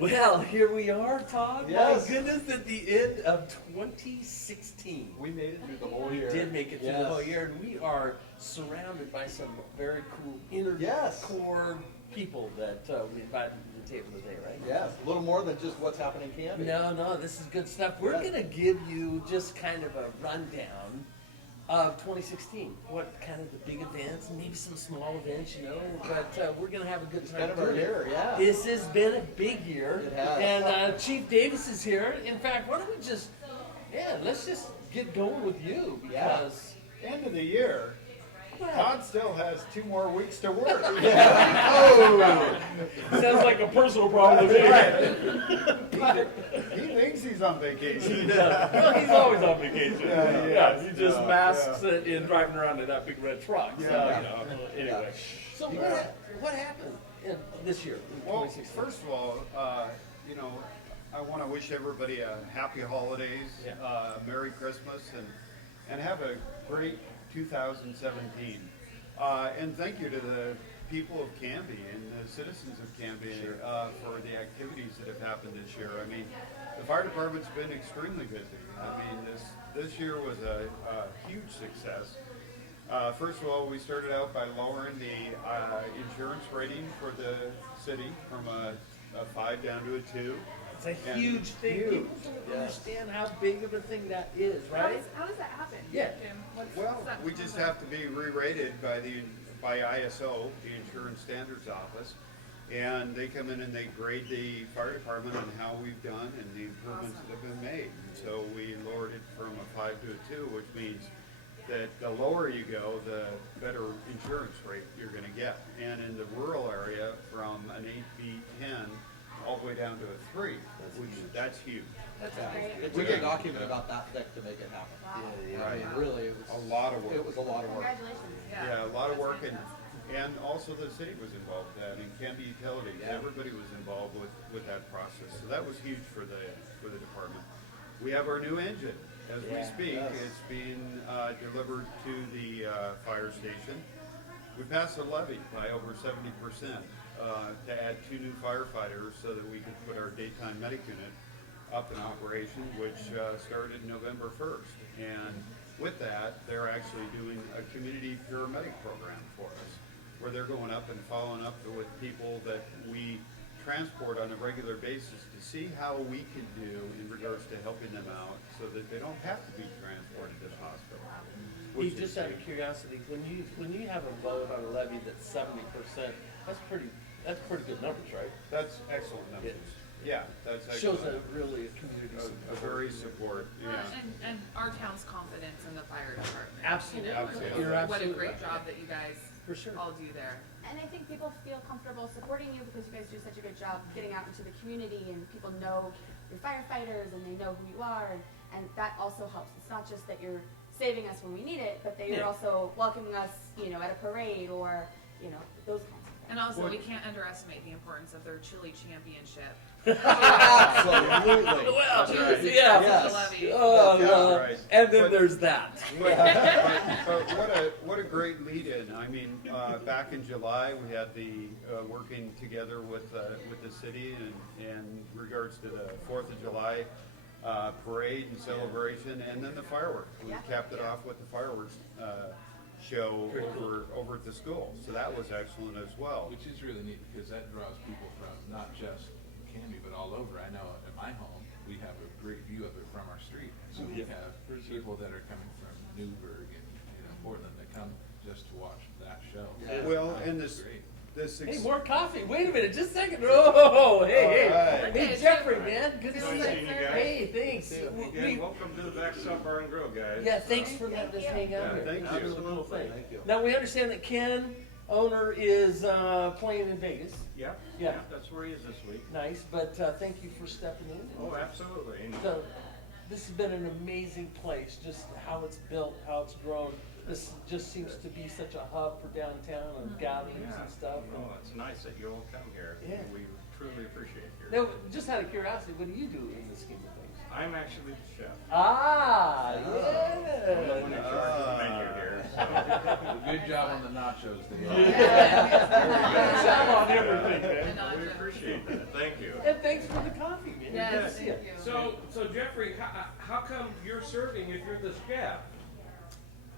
Well, here we are, Todd. Yes. My goodness, at the end of 2016. We made it through the whole year. Did make it through the Yes. whole year, and we are surrounded by some very cool inner Yes. core people that we invited to the table today, right? Yes, a little more than just what's happening in Canby. No, this is good stuff. We're Yeah. going to give you just kind of a rundown of 2016. What kind of the big events, maybe some small events, but we're going to have a good time. Kind of our doing it. year, yeah. This has been a big year. It has. And Chief Davis is here. In fact, why don't we let's just get going with you because End of the year, Todd still has 2 more weeks to work. sounds like a personal problem to me. He thinks he's on vacation. Well, he's always on vacation. Yeah, he just yeah, masks it in driving around in that big red truck. So, Yeah. anyway. So what happened this year, in Well, 2016? first of all, I want to wish everybody a happy holidays, Yeah. Merry Christmas, and have a great 2017. And thank you to the people of Canby and the citizens of Canby for the activities that have happened this year. I mean, the fire department's been extremely busy. I mean, this year was a huge success. First of all, we started out by lowering the insurance rating for the city from a 5 down to a 2. It's a And huge thing. huge. People don't understand how big of a thing that is, right? How does that happen? Yeah. Jim? What's Well, that we just have to be re-rated by ISO, the Insurance Standards Office, and they come in and they grade the fire department on how we've done and the improvements that have been made. And so we lowered it from a 5 to a 2, which means that the lower you go, the better insurance rate you're going to get. And in the rural area, from an 8B10 all the way down to a 3, that's huge. That's Yeah. great. We get a document about that thick to make it happen. Wow. I mean, really, it was A lot of work. It was a lot of work. Congratulations. Yeah, a lot of That's work, fantastic. and also the city was involved with that, and Canby Utilities, Yeah. everybody was involved with that process, so that was huge for the department. We have our new engine, as we Yeah. speak, Yes. it's being delivered to the fire station. We passed the levy by over 70% to add 2 new firefighters so that we could put our daytime medic unit up in operation, which started November 1st. And with that, they're actually doing a community paramedic program for us, where they're going up and following up with people that we transport on a regular basis to see how we can do in regards to helping them out so that they don't have to be transported to the hospital. Steve, just out of curiosity, when you have a vote on a levy that's 70%, that's pretty good numbers, right? That's excellent numbers. Yeah, that's Shows excellent. really a community A support. very support, yeah. And our town's confidence in the fire department. Absolutely. You know, Absolutely. You're What a absolutely great right. job that you guys For sure. all do there. And I think people feel comfortable supporting you because you guys do such a good job getting out into the community and people know you're firefighters and they know who you are and that also helps. It's not just that you're saving us when we need it, but that you're Yeah. also welcoming us, at a parade or, those kinds of things. And also, we can't underestimate the importance of their chili championship. Absolutely. Well, That's yeah. Yes. Levy. Oh, That's right. and then But- there's that. But what a great lead-in. I mean, back in July, we had the working together with the city in regards to the 4th of July parade and celebration, and then the fireworks. We Yeah. capped it off with the fireworks show Very cool. over at the school. So that was excellent as well. Which is really neat because that draws people from not just Canby but all over. I know at my home we have a great view of it from our street. So we have people that are coming from Newburgh and Portland that come just to watch that show. Yeah. Well, and It's this great. Hey, more coffee. Wait a minute, just a second. Oh, hey. All right. Hey, Jeffrey, man. Good to Nice see you. seeing you guys. Hey, thanks. Again, welcome to the Backstop Bar and Grill, guys. Yeah, thanks for letting us hang out Yeah, here. thank you. Just a little thing. Thank you. Now, we understand that Ken, owner, is playing in Vegas. Yeah, Yeah. that's where he is this week. Nice, but thank you for stepping in. Oh, absolutely. And So, this has been an amazing place, just how it's built, how it's grown. This just seems to be such a hub for downtown and gatherings yeah, and stuff. well, it's nice that you all come here. Yeah. We truly appreciate your. Now, just out of curiosity, what do you do in the scheme of things? I'm actually the chef. Ah, I'm the one in yeah. charge of the menu here. So Good job on the nachos, Dave. Good job on everything, And man. We appreciate that, thank you. And thanks for the coffee, man. Yes, Good to see thank ya. you. So Jeffrey, how come you're serving if you're the chef?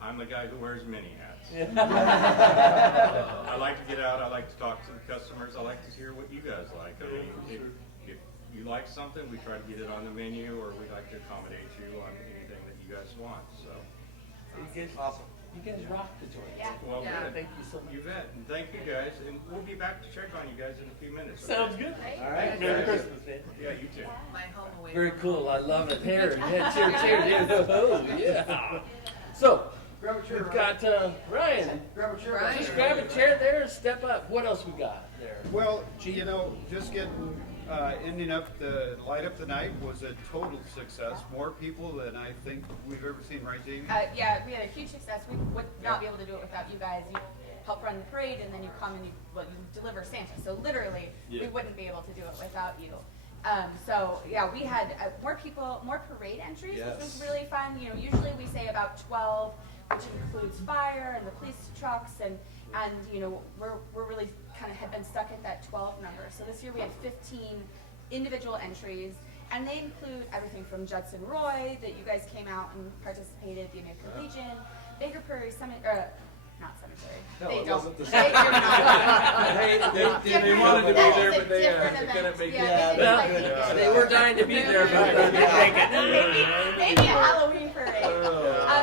I'm the guy who wears many hats. I like to get out, I like to talk to the customers, I like to hear what you guys like. I mean, if you like something, we try to get it on the menu, or we like to accommodate you on anything that you guys want, so. You guys, Awesome. you guys rock the joint. Yeah. Well, Yeah. good. Thank you so much. You bet, and thank you guys, and we'll be back to check on you guys in a few minutes. okay? Sounds good. Great. All right. Merry Christmas, man. Yeah, you too. My home away. Very from cool. home. I love it. Here, yeah, cheers, cheers. Oh, yeah. So, Grab a chair, we've got Ryan. Grab a chair. Ryan. Just grab a chair there and step up. What else we got there? Well, you know, just getting, ending up the light up the night was a total success. More people than I think we've ever seen, right, Jamie? Yeah, we had a huge success. We would not be able to do it without you guys. You help run the parade, and then you come and you deliver Santa. So literally, we wouldn't be able to do it without you. So yeah, we had more people, more parade entries, which was Yes. really fun. You know, usually we say about 12, which includes fire and the police trucks, and you know, we're really kind of had been stuck at that 12 number. So this year we had 15 individual entries, and they include everything from Judson Roy, that you guys came out and participated, the American Legion, Baker Prairie not cemetery. No, they it don't. wasn't the They do not. They wanted to be That is there, a but they different couldn't event. make it. Yeah, they Well, didn't like they were dying to be there, but they didn't make it. Maybe a Halloween parade.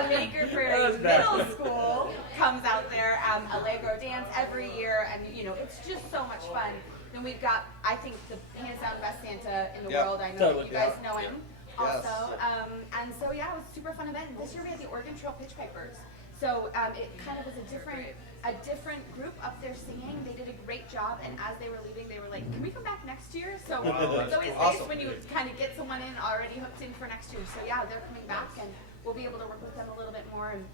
Baker That Prairie was bad. Middle School comes out there, Allegro dance every year, and you know, it's just so much fun. Then we've got, I think, the hands down best Santa in the Yep. world. I know Totally. that you guys Yep. know him Yes. also. And so yeah, it was a super fun event. This year we had the Oregon Trail Pitch Pipers. So it kind of was a different group up there singing. They did a great job, and as they were leaving, they were like, "Can we come back next year?" So it's always nice when you kind of get someone in already hooked in for next year. So yeah, they're coming back, and we'll be able to work with them a little bit more. And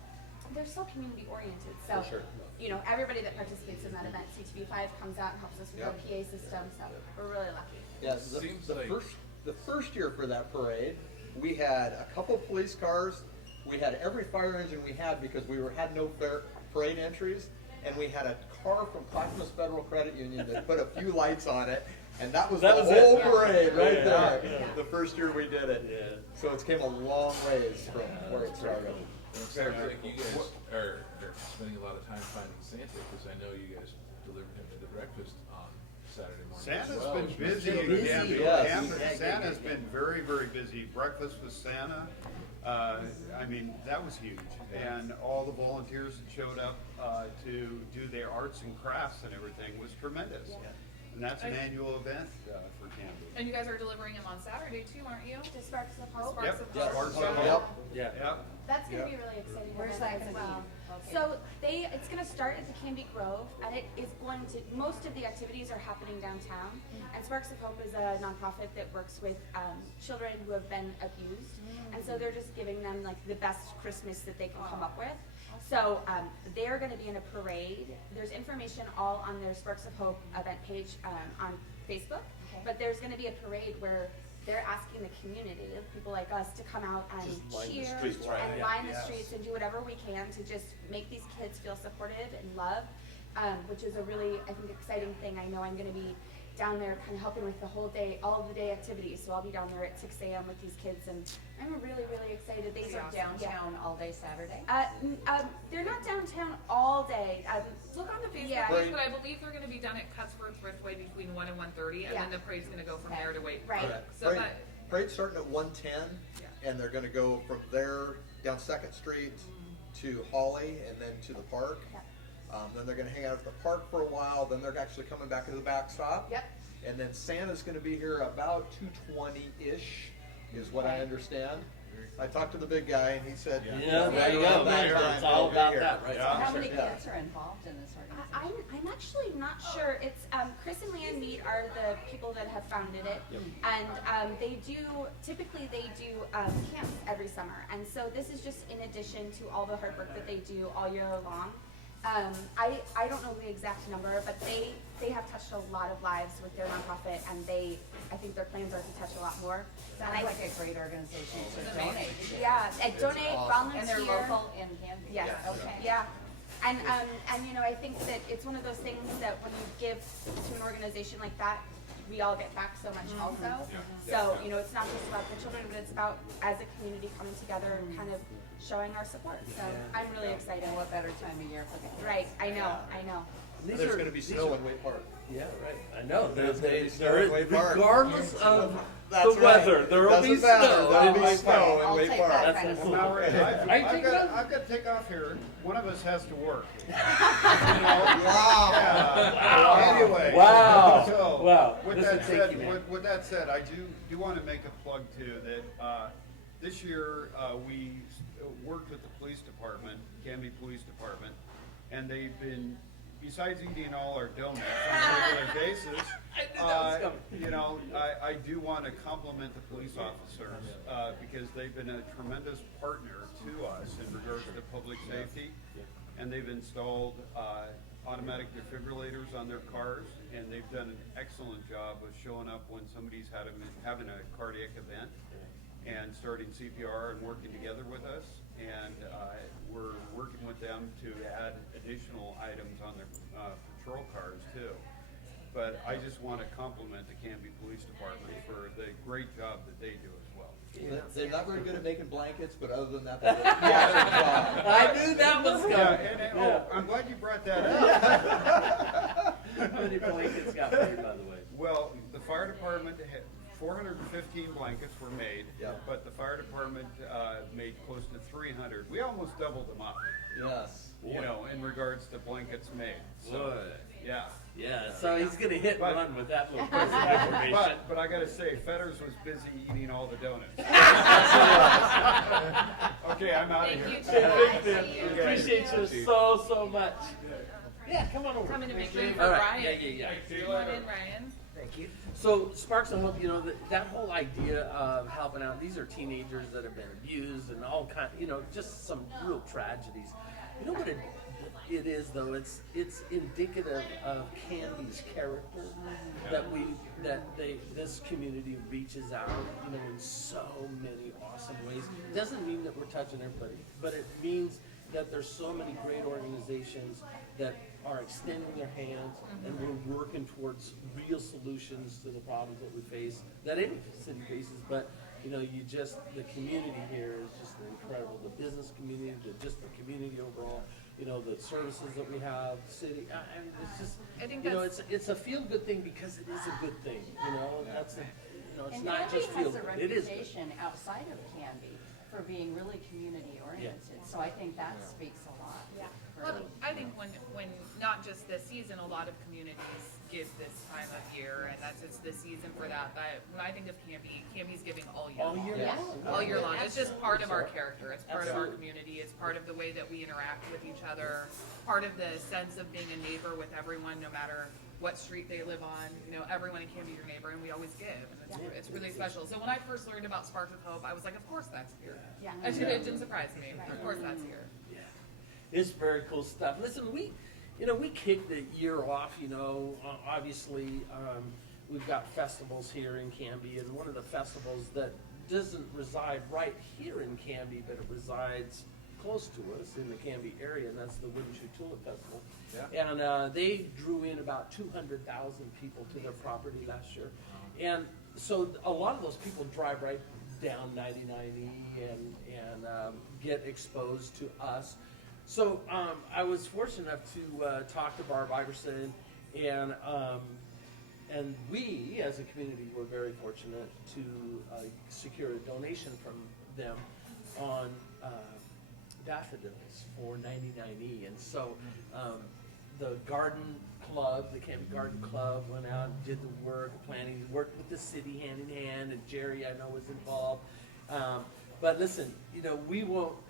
they're so community oriented. So you know, everybody that participates in that event, CTV5 comes out and helps us with our PA system. So we're really lucky. Yes, Seems like- the first year for that parade, we had a couple police cars. We had every fire engine we had because we had no parade entries, and we had a car from Clackamas Federal Credit Union that put a few lights on it, and that was That the was it. whole Yeah. parade right Yeah. there. Yeah. The first year we did it. Yeah. So it's came a long ways from where it started. Well, it sounds like you guys are spending a lot of time finding Santa, because I know you guys delivered him to the breakfast on Saturday morning. as Santa's well, been which must busy be in busy, Canby. yes. Santa's been very, very busy. Breakfast with Santa, I mean, that was huge. And all the volunteers that showed up to do their arts and crafts and everything was tremendous. And that's an annual event for Canby. And you guys are delivering them on Saturday too, aren't you? The Sparks of Hope. Sparks of Yep, Hope. Sparks of Yep. Hope. Yeah. Yep. That's gonna Yeah. be really exciting. Where's event that as gonna well. be? So it's gonna start at the Canby Grove, and it is going to. Most of the activities are happening downtown. And Sparks of Hope is a nonprofit that works with children who have been abused, and so they're just giving them like the best Christmas that they can come up with. So they're going to be in a parade. There's information all on their Sparks of Hope event page on Facebook, but there's going to be a parade where they're asking the community, people like us, to come out and Just line the cheer streets, right, and yeah. line the Yes. streets and do whatever we can to just make these kids feel supported and loved, which is a really, I think, exciting thing. I know I'm going to be down there kind of helping with the whole day, all of the day activities. So I'll be down there at 6 a.m. with these kids, and I'm really, really excited. They So downtown all day Saturday? They're not downtown all day. Look on the Facebook Yeah. page, but I believe they're gonna be done at Cutsworth Thriftway between 1 and 1:30, and Yeah. then the parade's gonna go from there to Wake. Right. So Parade- that, Parade's starting at 110, Yeah. and they're gonna go from there down Second Street to Holly and then to the park. Yep. Then they're gonna hang out at the park for a while, then they're actually coming back to the backstop. Yep. And then Santa's gonna be here about 2:20-ish, is what I understand. I talked to the big guy, and he said. Yeah, there you go. around that time, It's all he'll be about here. that, right? Yeah. How many Yeah. kids are involved in this I'm organization? actually not sure. It's Chris and Leanne Mead are the people that have founded it, and they do typically they do camps every summer, and so this is just in addition to all the hard work that they do all year long. I don't know the exact number, but they have touched a lot of lives with their nonprofit, and I think their plans are to touch a lot more. Sounds And I- like a great organization to donate to. Yeah, and donate, awesome. volunteer. And they're local in Canby? Yes. Okay. Yeah. And you know, I think that it's one of those things that when you give to an organization like that, we all get back so much also. So, you know, it's not just about the children, but it's about as a community coming together and kind of showing our support. So I'm really excited. What better time of year for the kids? Right, I know. These There's are- going to be these snow are- in Wake Park. Yeah, right. I know. There's gonna be snow in Wake Park. Regardless of That's the right. weather, there will be Doesn't matter. snow. There'll in be Wake snow Park. in I'll Wake take Park. that That's kind of cool. Now, Ray, I I've take got that. I've got to take off here. One of us has to work. Wow. Anyway. Wow. So, Wow. With This that would take said, you, man. with that said, I do want to make a plug too that this year we worked with the police department, Canby Police Department, and they've been, besides eating all our donuts on a regular basis, you know, I do want to compliment the police officers because they've been a tremendous partner to us in regards to public safety, and they've installed automatic defibrillators on their cars, and they've done an excellent job of showing up when somebody's having a cardiac event and starting CPR and working together with us. And we're working with them to add additional items on their patrol cars too. But I just want to compliment the Canby Police Department for the great job that they do as well. They're not very good at making blankets, but other than that, they do an awesome job. I knew that was coming. Oh, I'm glad you brought that up. How many blankets got made, by the way? Well, the fire department had 415 blankets were made, Yeah. but the fire department made close to 300. We almost doubled them up, Yes. you know, in regards to blankets made. So, Boy. yeah. Yeah, so he's gonna hit But- one with that little piece of information. But I gotta say, Fetters was busy eating all the donuts. Okay, I'm out of Thank here. you, Thanks, too. man. Appreciate you so much. Yeah, come on over. Coming to make room for All right. Ryan. Yeah. Come on in, Ryan. Thank you. So Sparks of Hope, you know, that whole idea of helping out, these are teenagers that have been abused and all kind, you know, just some real tragedies. You know what it is though? It's indicative of Candy's character this community reaches out, you know, in so many awesome ways. It doesn't mean that we're touching everybody, but it means that there's so many great organizations that are extending their hands, and we're working towards real solutions to the problems that we face, that any city faces. But you know, the community here is just incredible. The business community, just the community overall. You know, the services that we have, city, and it's just, I think you know, that's- it's a feel good thing because it is a good thing. You know, that's you know, it's And not Canby just feel has a good. It is good. reputation outside of Canby for being really community oriented, so I think that speaks a lot. Yeah. Well, I think when not just this season, a lot of communities give this time of year, and it's the season for that. But when I think of Canby's giving all year All long. year Yeah. long. All year long. It's just part of our Absolutely. character. It's part of our community. It's part of the way that we interact with each other. Part of the sense of being a neighbor with everyone, no matter what street they live on. You know, everyone in Canby is your neighbor, and we always give, and it's really special. So when I first learned about Sparks of Hope, I was like, of course that's here. Yeah. It didn't surprise me. Of course that's here. Yeah, it's very cool stuff. Listen, we kicked the year off. You know, obviously, we've got festivals here in Canby, and one of the festivals that doesn't reside right here in Canby, but it resides close to us in the Canby area, and that's the Wooden Shoe Tulip Festival. Yeah. And they drew in about 200,000 people to their property last year, and so a lot of those people drive right down 99E and get exposed to us. So I was fortunate enough to talk to Barb Iverson, and we as a community were very fortunate to secure a donation from them on daffodils for 99E. And so the garden club, the Canby Garden Club, went out and did the work of planning, worked with the city hand in hand, and Jerry, I know, was involved. But listen, you know,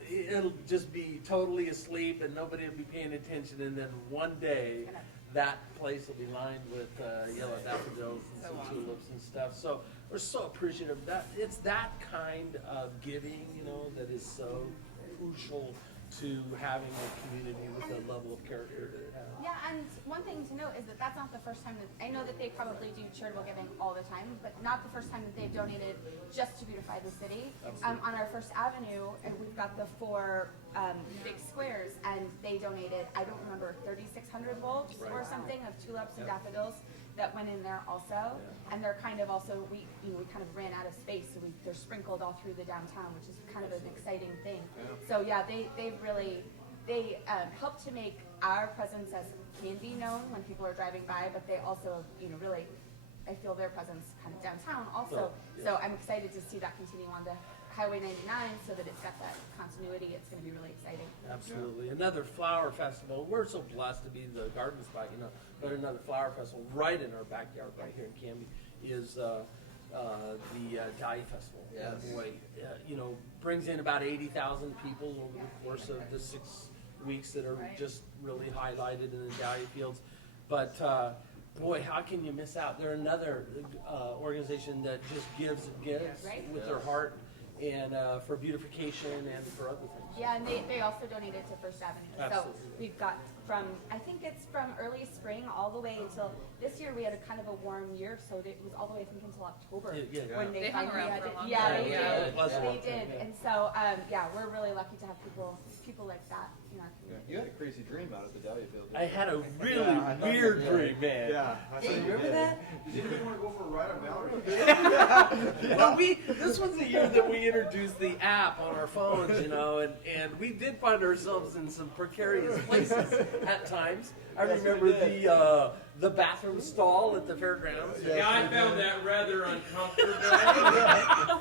it'll just be totally asleep and nobody will be paying attention, and then one day that place will be lined with yellow daffodils and some tulips and stuff. So we're so appreciative of that. It's that kind of giving, you know, that is so crucial to having a community with the level of character that it has. Yeah, and one thing to note is that that's not the first time that, I know that they probably do charitable giving all the time, but not the first time that they've donated just to beautify the city. On our First Avenue, and we've got the 4 big squares, and they donated, I don't remember, 3,600 bulbs or something of tulips and daffodils that went in there also. And they're kind of also, we kind of ran out of space, so they're sprinkled all through the downtown, which is kind of an exciting thing. So yeah, they've really, they help to make our presence as Canby known when people are driving by, but they also, really, I feel their presence kind of downtown also. So I'm excited to see that continue on the Highway 99 so that it's got that continuity. It's going to be really exciting. Absolutely. Another flower festival. We're so blessed to be the garden spot, but another flower festival right in our backyard, right here in Canby, is the Dahlia Festival. Yes. Boy, brings in about 80,000 people over the course of the 6 weeks that are just really highlighted in the Dahlia fields. But boy, how can you miss out? They're another organization that just gives with their heart, and for beautification and for other things. Yeah, and they also donated to First Avenue. Absolutely. So we've got I think it's from early spring all the way until, this year we had a kind of a warm year, so it was all the way, I think, until October. When They hung finally around had for a it. long Yeah, time. they Yeah. did. They did. And so, we're really lucky to have people like that in our community. You had a crazy dream out at the Dahlia Field. I had a really weird dream, man. Yeah. Hey, remember that? Does anybody want to go for a ride on Valerie? Well, this was the year that we introduced the app on our phones, and we did find ourselves in some precarious places at times. I remember the bathroom stall at the fairgrounds. Yeah, I found that rather uncomfortable.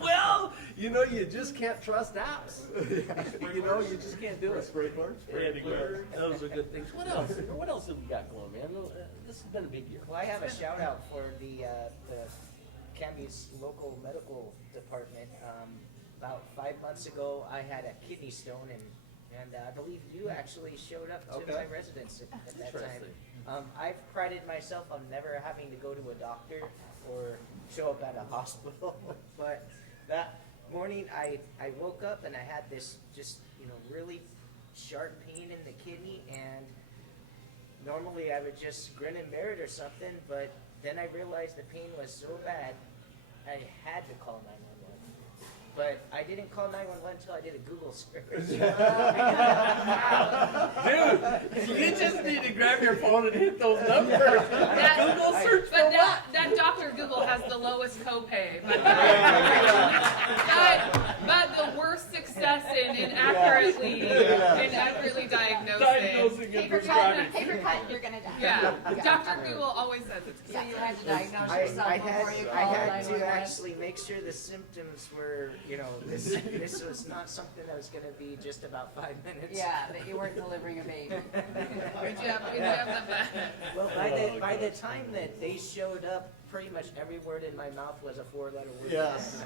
Well, you just can't trust apps. You just can't do it. Anyway, those are good things. What else? What else have we got going, man? This has been a big year. Well, I have a shout out for the Canby's local medical department. About 5 months ago, I had a kidney stone, and I believe you actually showed up to my residence at that time. I've prided myself on never having to go to a doctor or show up at a hospital, but that morning I woke up and I had this just really sharp pain in the kidney, and normally I would just grin and bear it or something, but then I realized the pain was so bad I had to call 911. But I didn't call 911 until I did a Google search. Dude, you just need to grab your phone and hit those numbers. Google search for what? That Dr. Google has the lowest copay, but the worst success in inaccurately diagnosing. Paper cut, you're going to die. Yeah, Dr. Google always says it's So you had to diagnose I yourself before you I called had to 911? actually make sure the symptoms were, this was not something that was going to be just about 5 minutes. Yeah, that you weren't delivering a baby. Good job the best. Well, by the time that they showed up, pretty much every word in my mouth was a 4-letter word. Yes.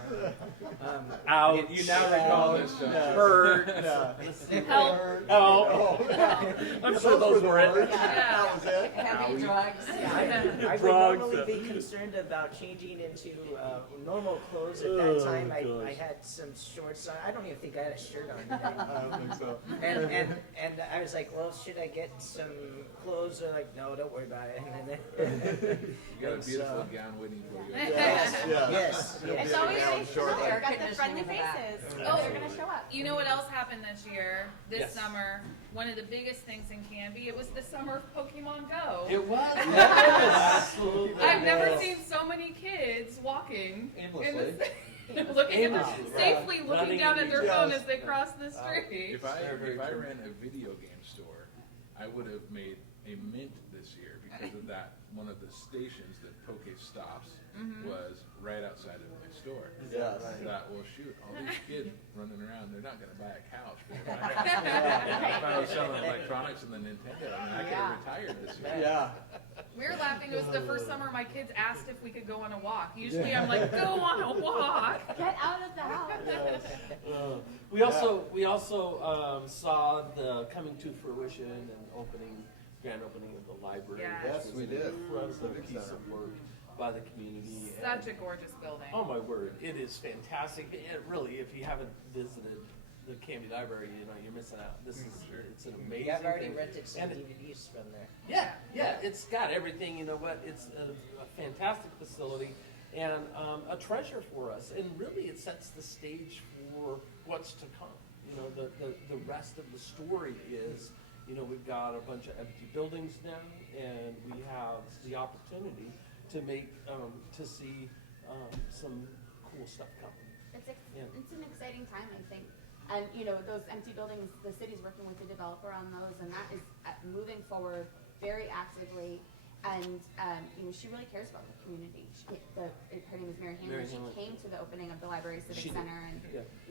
Ouch. You now recall this. Hurt. Help. Oh. I'm sure those were it. Yeah. Heavy drugs. I would normally be concerned about changing into normal clothes. At that time, I had some shorts on. I don't even think I had a shirt on today. I don't think so. And I was like, well, should I get some clothes? They're like, no, don't worry about it. And then You got a beautiful gown waiting for you. yes. It's always nice to know Air they've got the conditioning friendly in the back. faces. Oh. They're going to show up. You know what else happened this year, Yes. summer? One of the biggest things in Canby, it was the summer of Pokemon Go. It was. Absolutely. I've never seen so many kids walking Aimlessly. safely looking Running down in at their the- phone Yes. as they cross the street. If I Very true. ran a video game store, I would have made a mint this year because of that. One of the stations that Poke stops was right outside of my store. Yes. I thought, well, shoot, all these kids running around, they're not going to buy a couch. But they're buying if I was selling electronics and the Nintendo, I could have retired this year. Yeah. We were laughing. It was the first summer my kids asked if we could go on a walk. Usually I'm like, go on a walk. Get out of the house. We also saw the coming to fruition and grand opening of the library. Yes. Yes, we Which was did. an incredible Civic piece Center. of work by the community. Such a gorgeous building. Oh my word, it is fantastic. And really, if you haven't visited the Canby Library, you're missing out. It's an amazing Yeah, I've already thing. rented some And DVDs from there. Yeah, it's got everything. You know what? It's a fantastic facility and a treasure for us. And really, it sets the stage for what's to come. know, the rest of the story is, you know, we've got a bunch of empty buildings now, and we have the opportunity to make, to see some cool stuff coming. It's an exciting time, I think. And, you know, those empty buildings, the city's working with the developer on those, and that is moving forward very actively. And, you know, she really cares about the community. Her name is Mary Hanlon. She came to the opening of the Library Civic Center, and,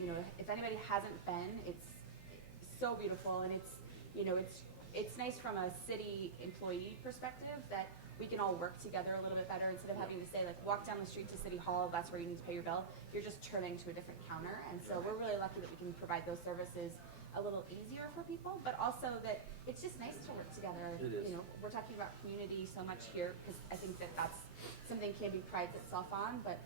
you know, if anybody hasn't been, it's so beautiful, and it's, you know, it's nice from a city employee perspective that we can all work together a little bit better instead of having to say, like, walk down the street to City Hall, that's where you need to pay your bill. You're just turning to a different counter. And so we're really lucky that we can provide those services a little easier for people, but also that it's just nice to work together. It is. You know, we're talking about community so much here because I think that that's something Canby prides itself on, but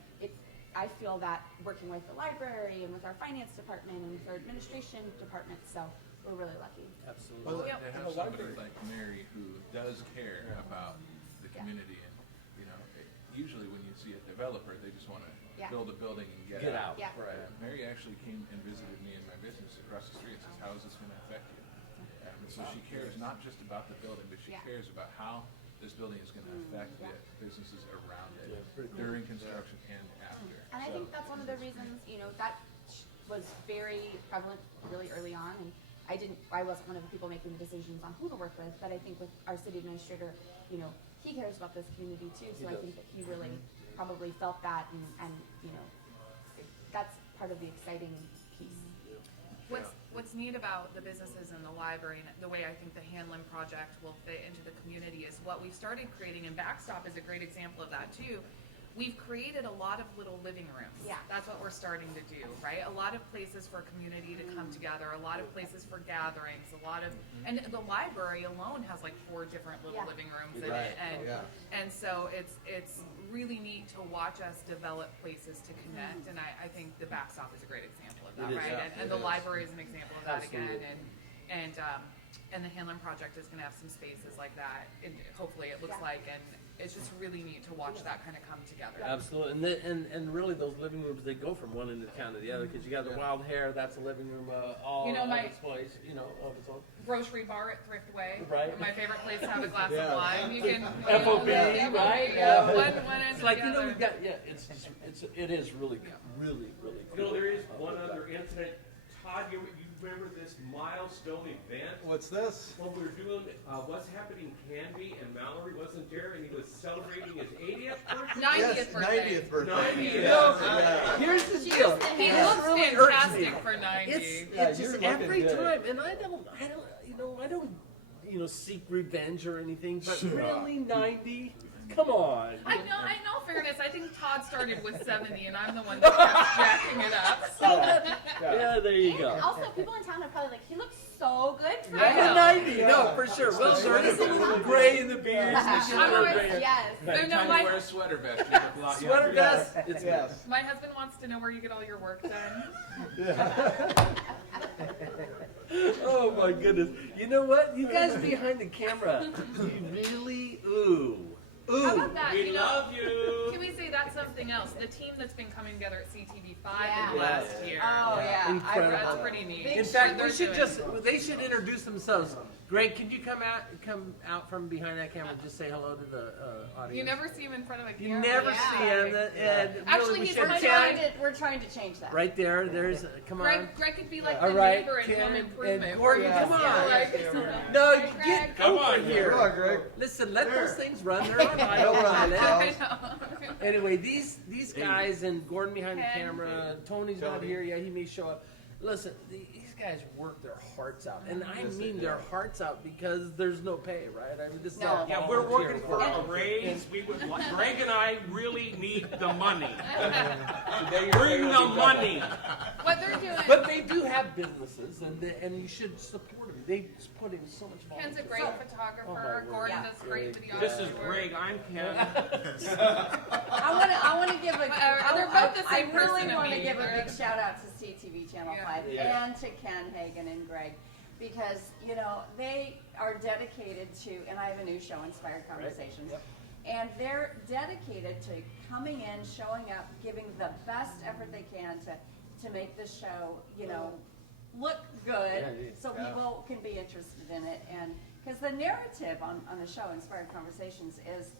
I feel that working with the library and with our finance department and with our administration department, so we're really lucky. Absolutely. Well, Yep. to have somebody like Mary who does care about the community, and you know, usually when you see a developer, they just want to build a building and get out. Yeah. Right. Mary actually came and visited me in my business across the street and says, "How is this going to affect you?" And so she cares not just about the building, but she cares about how this building is going to affect the businesses around it during construction and after. And I think that's one of the reasons, you know, that was very prevalent really early on. And I wasn't one of the people making the decisions on who to work with, but I think with our city administrator, you know, he cares about this community too. So I think that he really probably felt that, and you know, that's part of the exciting piece. What's neat about the businesses in the library and the way I think the Hanlon project will fit into the community is what we've started creating, and Backstop is a great example of that too. We've created a lot of little living rooms. Yeah. That's what we're starting to do, right? A lot of places for community to come together, a lot of places for gatherings, and the library alone has like 4 different little living rooms in it. And so it's really neat to watch us develop places to connect, and I think the Backstop is a great example of that, It is, right? yeah. And the library is an example of that Absolutely. again, and the Hanlon project is gonna have some spaces like that, and hopefully it looks like, and it's just really neat to watch that kind of come together. Absolutely, and really those living rooms, they go from one end of the town to the other, because you got the wild hair, that's a living room all You know, of my- its place, you know, of its own. Grocery bar at Thriftway. Right. My favorite place to have a glass of wine. You can FOB, right? Yeah, one end It's like, you know, together. we've got, it is really, really, really You know, cool. there is one other incident. Todd, you remember this milestone event? What's this? When we were doing What's Happening Canby, and Mallory wasn't there, and he was celebrating his 80th birthday? 90th birthday. 90th birthday. 90th. Yeah. Here's the deal. He It looks really irks fantastic me. for 90. It's Yeah, just you're looking every good. time, and I don't, you know, seek revenge or anything, but really 90? Come on. I know, in all fairness, I think Todd started with 70, and I'm the one that kept jacking it up. So. Yeah, there you And go. also, people in town are probably like, he looks so good for Yeah, him. 90, no, for sure. Well, there is a little gray in the beard. I'm always- Yes. By the No, time my- you wear a sweater vest, you look a lot Sweater younger. vest. It's Yes. My husband wants to know where you get all your work done. Oh my goodness. You know what? You guys behind the camera, you really, How about that? We You know, love you. can we say that's something else? The team that's been coming together at CTV5 Yeah. in the last year. Oh, yeah. Incredible. That's pretty neat. In fact, they should introduce themselves. Greg, could you come out from behind that camera and just say hello to the audience? You never see him in front of a You camera. never Yeah. see him. And Actually, really, we he's should my chat. We're trying to change that. Right there. There's. Come on. Greg could be like All the right, neighbor in Karen Home and Improvement. Gordon, where you come just on. get, No, Greg. get Come over on, here. Come on, Greg. Listen, let those things run. They're on Don't run, autopilot. I know. Anyway, these guys and Gordon behind the Ken. camera. Tony's not Tony. here yet. He may show up. Listen, these guys work their hearts out, and I mean their hearts out because there's no pay, right? I mean, this is No. all Yeah, we're volunteer working for work. a raise. Greg and I really need the money. Today you're Bring the money. What they're doing. But they do have businesses, and you should support them. They just put in so much volunteer. Ken's a great photographer. Oh, my word. Gordon Yeah. does great videography. This is Greg. I'm Ken. I want to give a. They're both the same I really person to want to me. give a big shout out to CTV Channel Yeah. 5 Yeah. and to Ken Hagan and Greg, because you know they are dedicated to, and I have a new show, Inspired Conversations, Yep. and they're dedicated to coming in, showing up, giving the best effort they can to make this show, you know, look good, Yeah, it is. so Yeah. people can be interested in it. And because the narrative on the show, Inspired Conversations, is,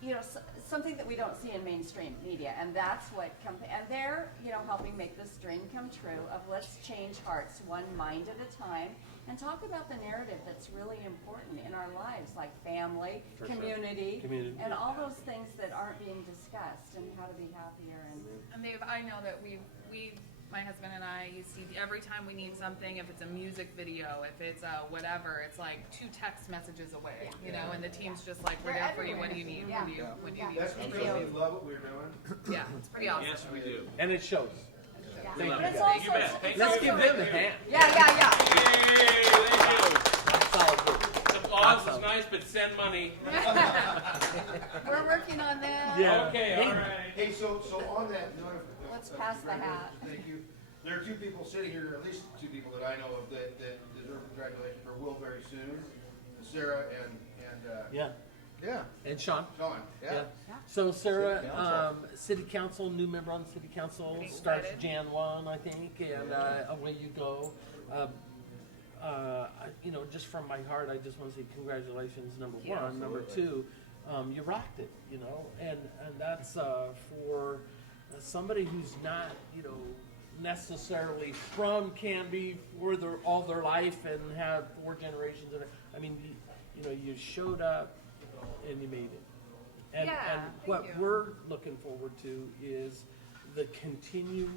you know, something that we don't see in mainstream media, and that's what and they're, you know, helping make this dream come true of let's change hearts one mind at a time, and talk about the narrative that's really important in our lives, like family, For sure. community, Community. and all those things that aren't being discussed, and how to be happier. And Dave, I know that we, my husband and I, you see every time we need something, if it's a music video, if it's whatever, it's like 2 text messages away, you know, and the team's just like, we're They're there for you, everywhere. what do you need, Yeah. what do you need? That's Thank because you. we love what we're doing. Yeah, it's pretty awesome. Yes, we do. And it shows. Yeah. Thank love you. But it's guys. also, You bet. Thank Let's you. give them a hand. yeah. Yay, thank you. Solid work. The applause is nice, but send money. We're working on that. Yeah. Okay, Hey. all right. Hey, so on that note of Let's pass the hat. congratulations, thank you. There are 2 people sitting here, at least 2 people that I know of that deserve congratulations or will very soon. Sarah and Yeah. Yeah, And Sean. Sean. yeah. So Sarah, City council. city council, new member on the city council, Pretty starts excited. Jan 1, I think, and away you go. You know, just from my heart, I just want to say congratulations, number Thank you. one. Number two, you rocked it, you know, and that's for somebody who's not, you know, necessarily from Canby for all their life and have 4 generations of it. I mean, you know, you showed up and you made it. And, Yeah, and thank what you. we're looking forward to is the continued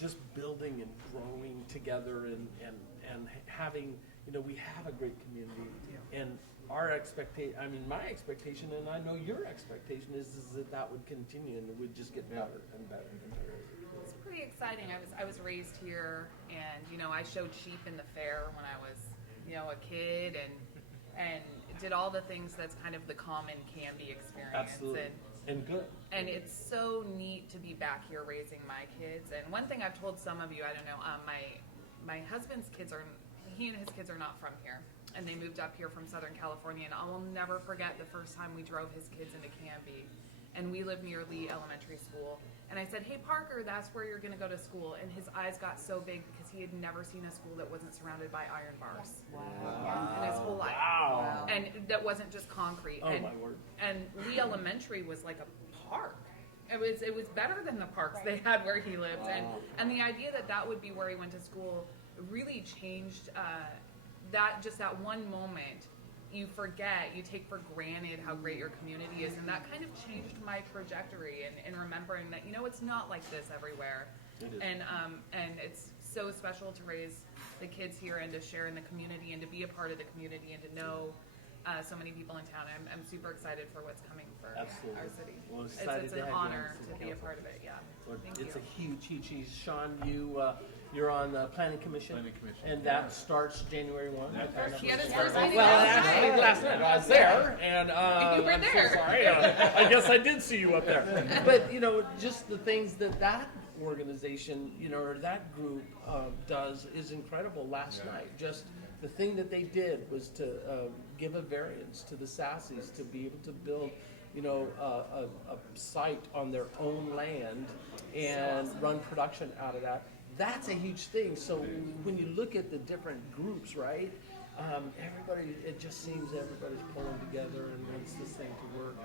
just building and growing together and having, you know, we have a great community. And our expectation, I mean, my expectation, and I know your expectation is that would continue and it would just get better and better and better. It's pretty exciting. I was raised here, and you know, I showed sheep in the fair when I was, you know, a kid, and did all the things that's kind of the common Canby experience. Absolutely. And good. And it's so neat to be back here raising my kids. And one thing I've told some of you, I don't know, my husband's kids he and his kids are not from here, and they moved up here from Southern California. And I will never forget the first time we drove his kids into Canby, and we live near Lee Elementary School. And I said, "Hey Parker, that's where you're going to go to school." And his eyes got so big because he had never seen a school that wasn't surrounded by iron bars in his whole life. Wow. And that wasn't just concrete. Oh, and, my word. And Lee Elementary was like a park. It was better than the parks they had where he lived. And the idea that would be where he went to school really changed that one moment. You forget, you take for granted how great your community is, and that kind of changed my trajectory in remembering that, you know, it's not like this everywhere. It is. And it's so special to raise the kids here and to share in the community and to be a part of the community and to know so many people in town. I'm super excited for what's coming for Absolutely. our city. Well, excited It's to an have you on honor the to city be a council. part of it. Yeah. Well, Thank it's you. a huge cheese. Sean, you're on the planning commission. Planning commission. And that starts January 1. He had his first meeting Well, last actually, night. last night I was there, and You were I'm there. so sorry. I guess I did see you up there. But you know, just the things that organization, you know, or that group does is incredible. Last night, just the thing that they did was to give a variance to the Sassies to be able to build, you know, a site on their own land and run production out of that. That's a huge thing. So when you look at the different groups, right? Everybody, it just seems everybody's pulling together and wants this thing to work.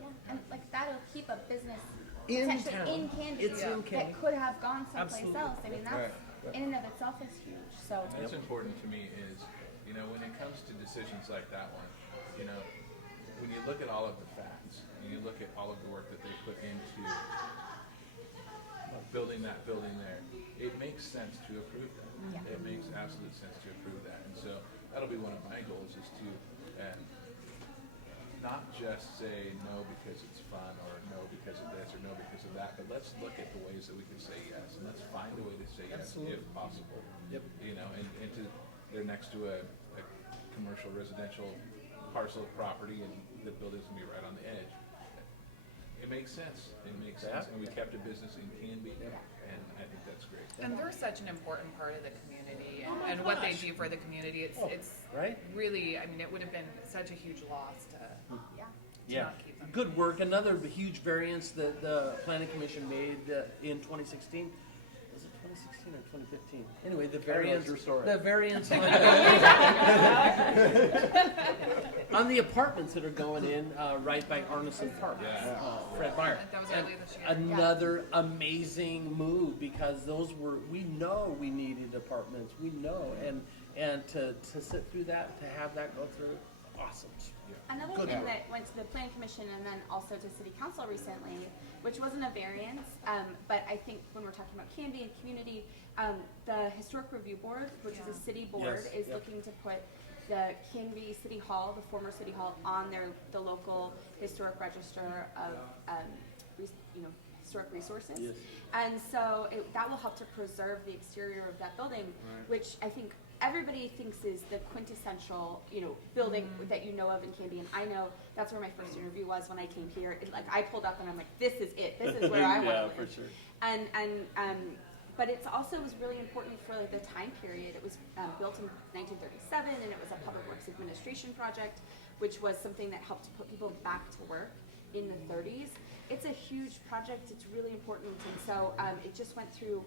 Yeah, and like that'll keep a business In potentially town. in Canby It's in Canby. that could have gone someplace Absolutely. else. I mean, that's in and of itself is huge. So What's important to me is, you know, when it comes to decisions like that one, you know, when you look at all of the facts, and you look at all of the work that they put into building that building there, it makes sense to approve that. Yeah. It makes absolute sense to approve that. And so that'll be one of my goals is to not just say no because it's fun or no because of this or no because of that, but let's look at the ways that we can say yes, and let's find a way to say yes if possible. Yep. You know, and they're next to a commercial residential parcel of property, and the building's gonna be right on the edge. It makes sense. It makes sense, and we kept a business in Canby, and I think that's great. And they're such an important part of the community, Oh my and what they gosh. do for the community. It's Right? really, I mean, it would have been such a huge loss to Yeah, not keep them. good work. Another huge variance that the planning commission made in 2016. Was it 2016? 2016 or 2015. Anyway, the I don't know, variance, it's your story. the variance on the apartments that are going in right by Arneson Park. Yeah. Fred Meyer. That was And earlier this year. another amazing move because those were, we know we needed apartments. We know, and to sit through that, to have that go through, awesome. Another Good thing work. that went to the Plan Commission and then also to City Council recently, which wasn't a variance, but I think when we're talking about Canby and community, the Historic Review Board, which is a city board, Yes. is Yep. looking to put the Canby City Hall, the former City Hall, on the local historic register of historic resources. Yes. And so that will help to preserve the exterior of that building, which I think everybody thinks is the quintessential, building that you know of in Canby. And I know that's where my first interview was when I came here. I pulled up and I'm like, this is it. This is where I want to live. for sure. But it also was really important for the time period. It was built in 1937, and it was a public works administration project, which was something that helped to put people back to work in the 30s. It's a huge project. It's really important, and so it just went through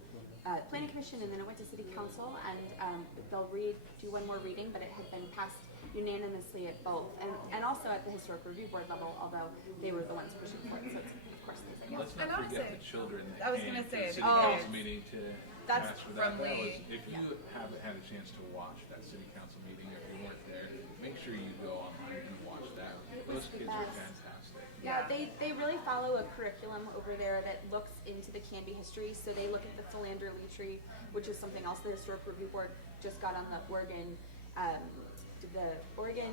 Planning Commission, and then it went to City Council, and they'll do one more reading, but it had been passed unanimously at both, and also at the Historic Review Board level, although they were the ones pushing for it. So it's, of course, things like Let's And not I would forget say- the children that I was came gonna to say, the city the council kids. meeting to That's ask for that. That was, friendly. if you haven't had a chance to watch that city council meeting, or if you weren't there, make sure you go online and watch that. was Those the kids are best. fantastic. Yeah, they really follow a curriculum over there that looks into the Canby history. So they look at the Philander Lee tree, which is something else the Historic Review Board just got on the Oregon,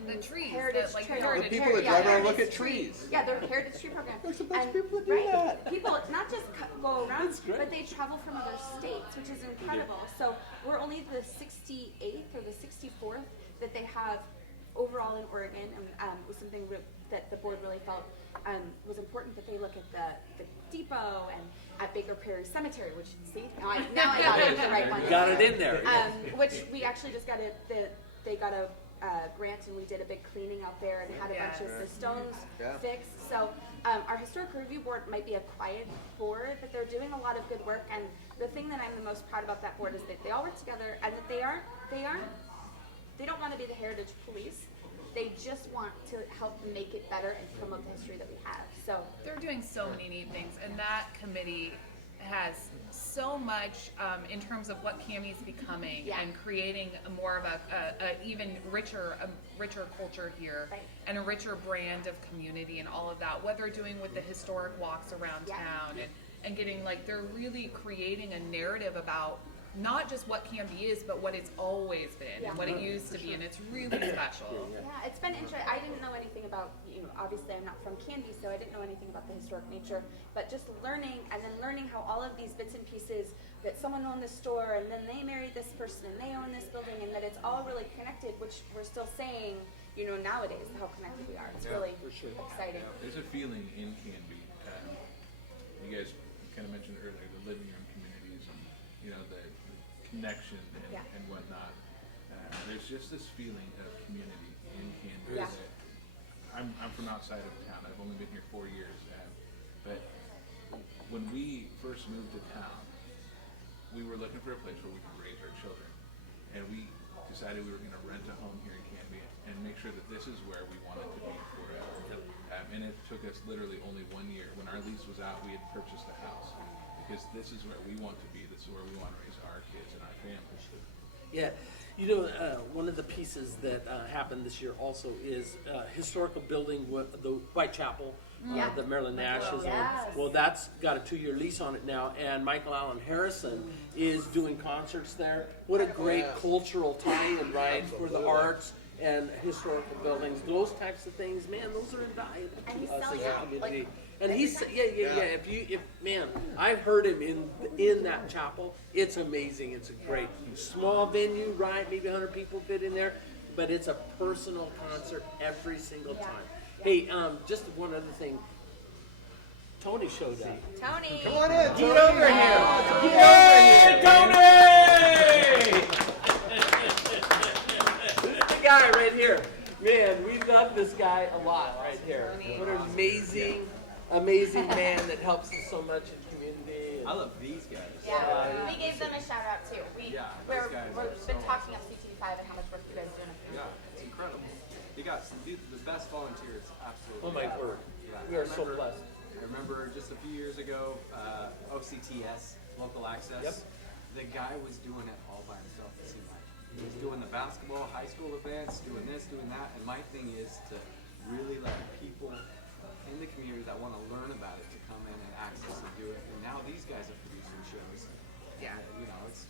The trees, Heritage the, like, Trail. heritage- The people that drive around and look at Heritage tree. trees. Yeah, their Heritage Tree program. There's a bunch of And- people that do right, that. People not just go around, That's great. but they travel from other states, which is incredible. So we're only the 68th or the 64th that they have overall in Oregon, and it was something that the board really felt was important that they look at the depot and at Baker Perry Cemetery, which now I got it was the right one. You got it in there. Which we actually just got they got a grant, and we did a big cleaning out there and had a bunch of the stones Yeah. fixed. So our Historic Review Board might be a quiet board, but they're doing a lot of good work. And the thing that I'm the most proud about that board is that they all work together, and that they don't want to be the heritage police. They just want to help make it better and promote the history that we have. So They're doing so many neat things, and that committee has so much in terms of what Cammy's becoming Yeah. and creating more of a even richer culture here, Right. and a richer brand of community and all of that. What they're doing with the historic walks around Yeah. town and getting they're really creating a narrative about not just what Canby is, but what it's always been Yeah. and what it used to be, and it's really special. yeah, it's been interesting. I didn't know anything about, obviously I'm not from Canby, so I didn't know anything about the historic nature, but just learning, and then learning how all of these bits and pieces, that someone owned this store, and then they married this person, and they own this building, and that it's all really connected, which we're still saying, nowadays, how connected we are. It's really exciting. There's a feeling in Canby. You guys kind of mentioned earlier the living room communities and the connection Yeah. and whatnot. There's just this feeling of community in Canby. Yeah. That I'm from outside of town. I've only been here 4 years, but when we first moved to town, we were looking for a place where we could raise our children, and we decided we were going to rent a home here in Canby and make sure that this is where we wanted to be forever. And it took us literally only 1 year. When our lease was out, we had purchased a house because this is where we want to be. This is where we want to raise our kids and our families. Yeah, one of the pieces that happened this year also is historical building with the Whitechapel, Yeah. the Maryland Nash is Yes. on. Well, that's got a 2-year lease on it now, and Michael Allen Harrison is doing concerts there. What a great cultural tie-in, right, for the arts and historical buildings. Those types of things, man, those are invaluable And he's to us as selling a out, community. like, And he's if man, I've heard him in that chapel. It's amazing. It's a great small venue, right? Maybe 100 people fit in there, but it's a personal concert every single Yeah. time. Hey, just one other thing. Tony showed up. Tony! Come on in. Get over here! Yay, Tony! This guy right here. Man, we love this guy a lot right here. What an amazing man that helps us so much in community. I love these guys. Yeah, we gave them a shout out too. Yeah, We've those guys are been so talking up CTV5 and how much work you guys do in the community. Yeah, it's incredible. You got the best volunteers, absolutely. Oh my word. Yeah, We are so blessed. I remember just a few years ago, OCTS, Local Access, Yep. the guy was doing it all by himself, it seemed like. He was doing the basketball, high school events, doing this, doing that, and my thing is to really let people in the community that want to learn about it to come in and access and do it. And now these guys are producing shows. Yeah. You know, it's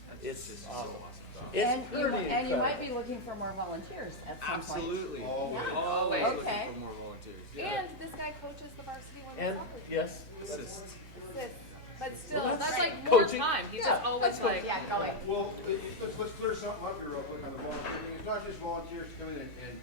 just awesome. so awesome. It's And you, pretty and you incredible. might be looking for more volunteers at some point. Absolutely. Always. Always Okay. looking for more volunteers. Yeah. And this guy coaches the varsity women's And soccer team. yes, Assist. But still, Well, that's that's like more coaching. time. He's Yeah, just always that's like, Yeah, going. Well, let's clear something up here real quick on the volunteering. It's not just volunteers to come in and,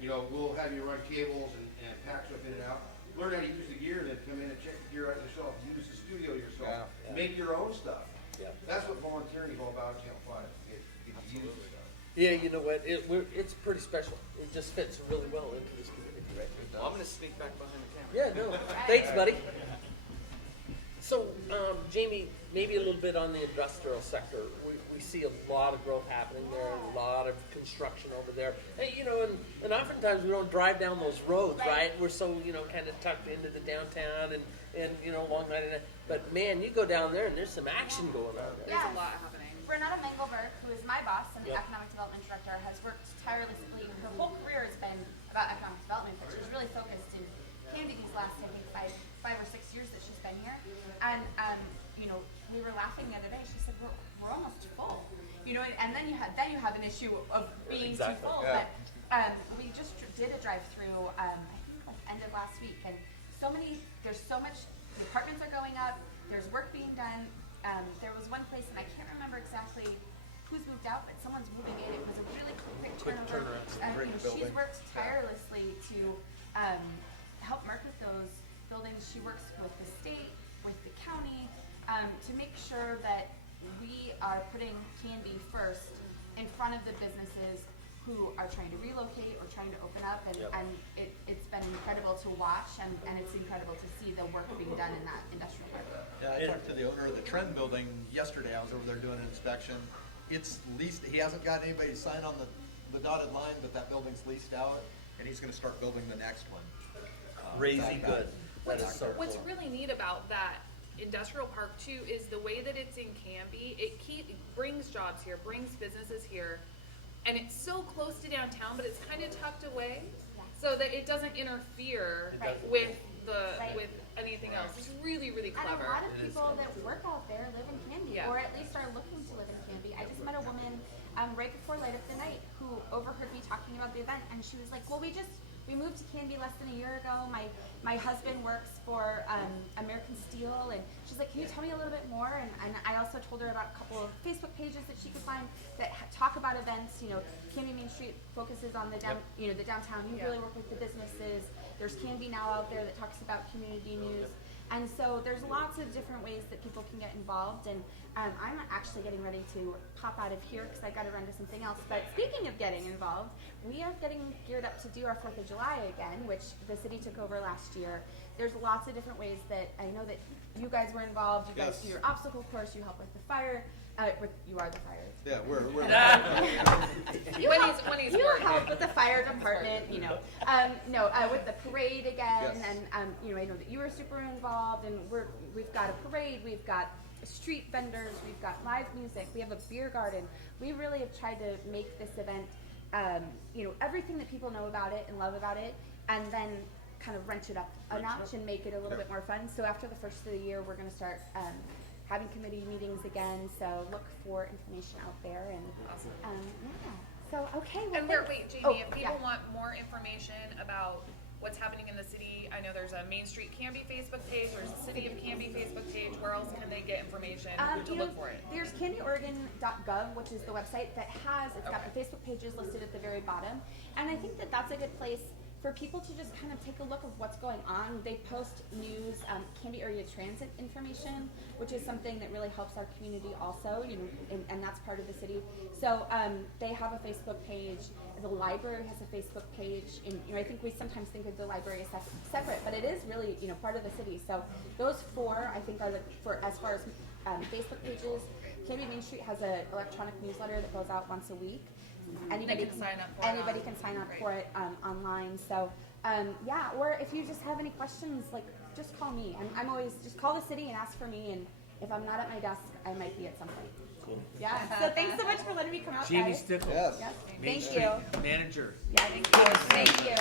you know, we'll have you run cables and pack stuff in and out. Learn how to use the gear, then come in and check the gear out yourself. Use the studio yourself. Yeah. Make your own stuff. Yeah. That's what volunteering is all about at Channel 5. Get to use the stuff. Yeah, you know what? It's pretty special. It just fits really well into this community, right? Well, I'm going to sneak back behind the camera. Yeah, no. Thanks, buddy. So, Jamie, maybe a little bit on the industrial sector. We see a lot of growth happening there, a lot of construction over there. Hey, you know, and oftentimes we don't drive down those roads, right? We're so, you know, kind of tucked into the downtown and you know, along that. But man, you go down there and there's some action going on there. there's a lot happening. Renata Mengelberg, who is my boss and the Yep. economic development director, has worked tirelessly. Her whole career has been about economic development, but she's really focused in Canby these last, I think, five or 6 years that she's been here. And you know, we were laughing the other day. She said, "We're almost full." You know, and then you have an issue of being Exactly. too full. Yeah. But we just did a drive-through. I think like end of last week, and there's so much. The apartments are going up. There's work being done. There was one place, and I can't remember exactly who's moved out, but someone's moving in. It was a really quick turnover. Great You know, she's building. worked tirelessly to help market those buildings. She works with the state, with the county, to make sure that we are putting Canby first in front of the businesses who are trying to relocate or trying to open up, and, Yep. and it's been incredible to watch, and it's incredible to see the work being done in that industrial park. Yeah, I talked to the owner of the Trend Building yesterday. I was over there doing an inspection. It's leased. He hasn't got anybody to sign on the dotted line, but that building's leased out, and he's going to start building the next one. Crazy good. That is so What's cool. really neat about that industrial park too is the way that it's in Canby. It brings jobs here, brings businesses here, and it's so close to downtown, but it's kind of tucked away, so that it doesn't interfere Right. with Right. with anything else. It's really, really And a clever. lot of people that work out there live in Canby, Yeah. or at least are looking to live in Canby. I just met a woman right before Light Up the Night who overheard me talking about the event, and she was like, "Well, we moved to Canby less than a year ago. My husband works for American Steel," and she's like, "Can you tell me a little bit more?" And I also told her about a couple of Facebook pages that she could find that talk about events. You know, Canby Main Street focuses on the the downtown. We really work with the businesses. There's Canby Now out there that talks about community news. And so there's lots of different ways that people can get involved, and I'm actually getting ready to pop out of here because I've got to run to something else. But speaking of getting involved, we are getting geared up to do our 4th of July again, which the city took over last year. There's lots of different ways that I know that you guys were involved. You guys Yes. do your obstacle course, you help with the fire. You are the fire. Yeah, we're When he's You working. help with the fire department, you know. With the parade again, Yes. and I know that you were super involved, and we've got a parade, we've got street vendors, we've got live music, we have a beer garden. We really have tried to make this event, everything that people know about it and love about it, and then kind of wrench it up a notch and make it a little bit more fun. So after the first of the year, we're going to start having committee meetings again. So look for information out there, and yeah. So okay. Well, And wait, Jamie, if people want more information about what's happening in the city, I know there's a Main Street Canby Facebook page, there's a City of Canby Facebook page. Where else can they get information to look for it? There's candyoregon.gov, which is the website that got the Facebook pages listed at the very bottom. And I think that that's a good place for people to just kind of take a look of what's going on. They post news, Canby area transit information, which is something that really helps our community also, and that's part of the city. So they have a Facebook page. The library has a Facebook page, and I think we sometimes think of the library as separate, but it is really part of the city. So those 4, I think, are as far as Facebook pages. Canby Main Street has an electronic newsletter that goes out once a week. Anybody can sign up for it. Anybody can sign up for it online. So yeah, or if you just have any questions, like just call me. I'm always just call the city and ask for me. And if I'm not at my desk, I might be at some point. Cool. Yeah. So thanks so much for letting me come out, Jamie guys. Stickle. Yes. Yes. Main Thank Street you. Manager. Yeah. Thank you.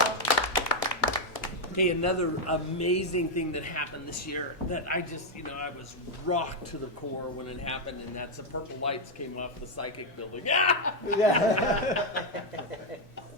Hey, another amazing thing that happened this year that I just, I was rocked to the core when it happened, and that's the purple lights came off the psychic building.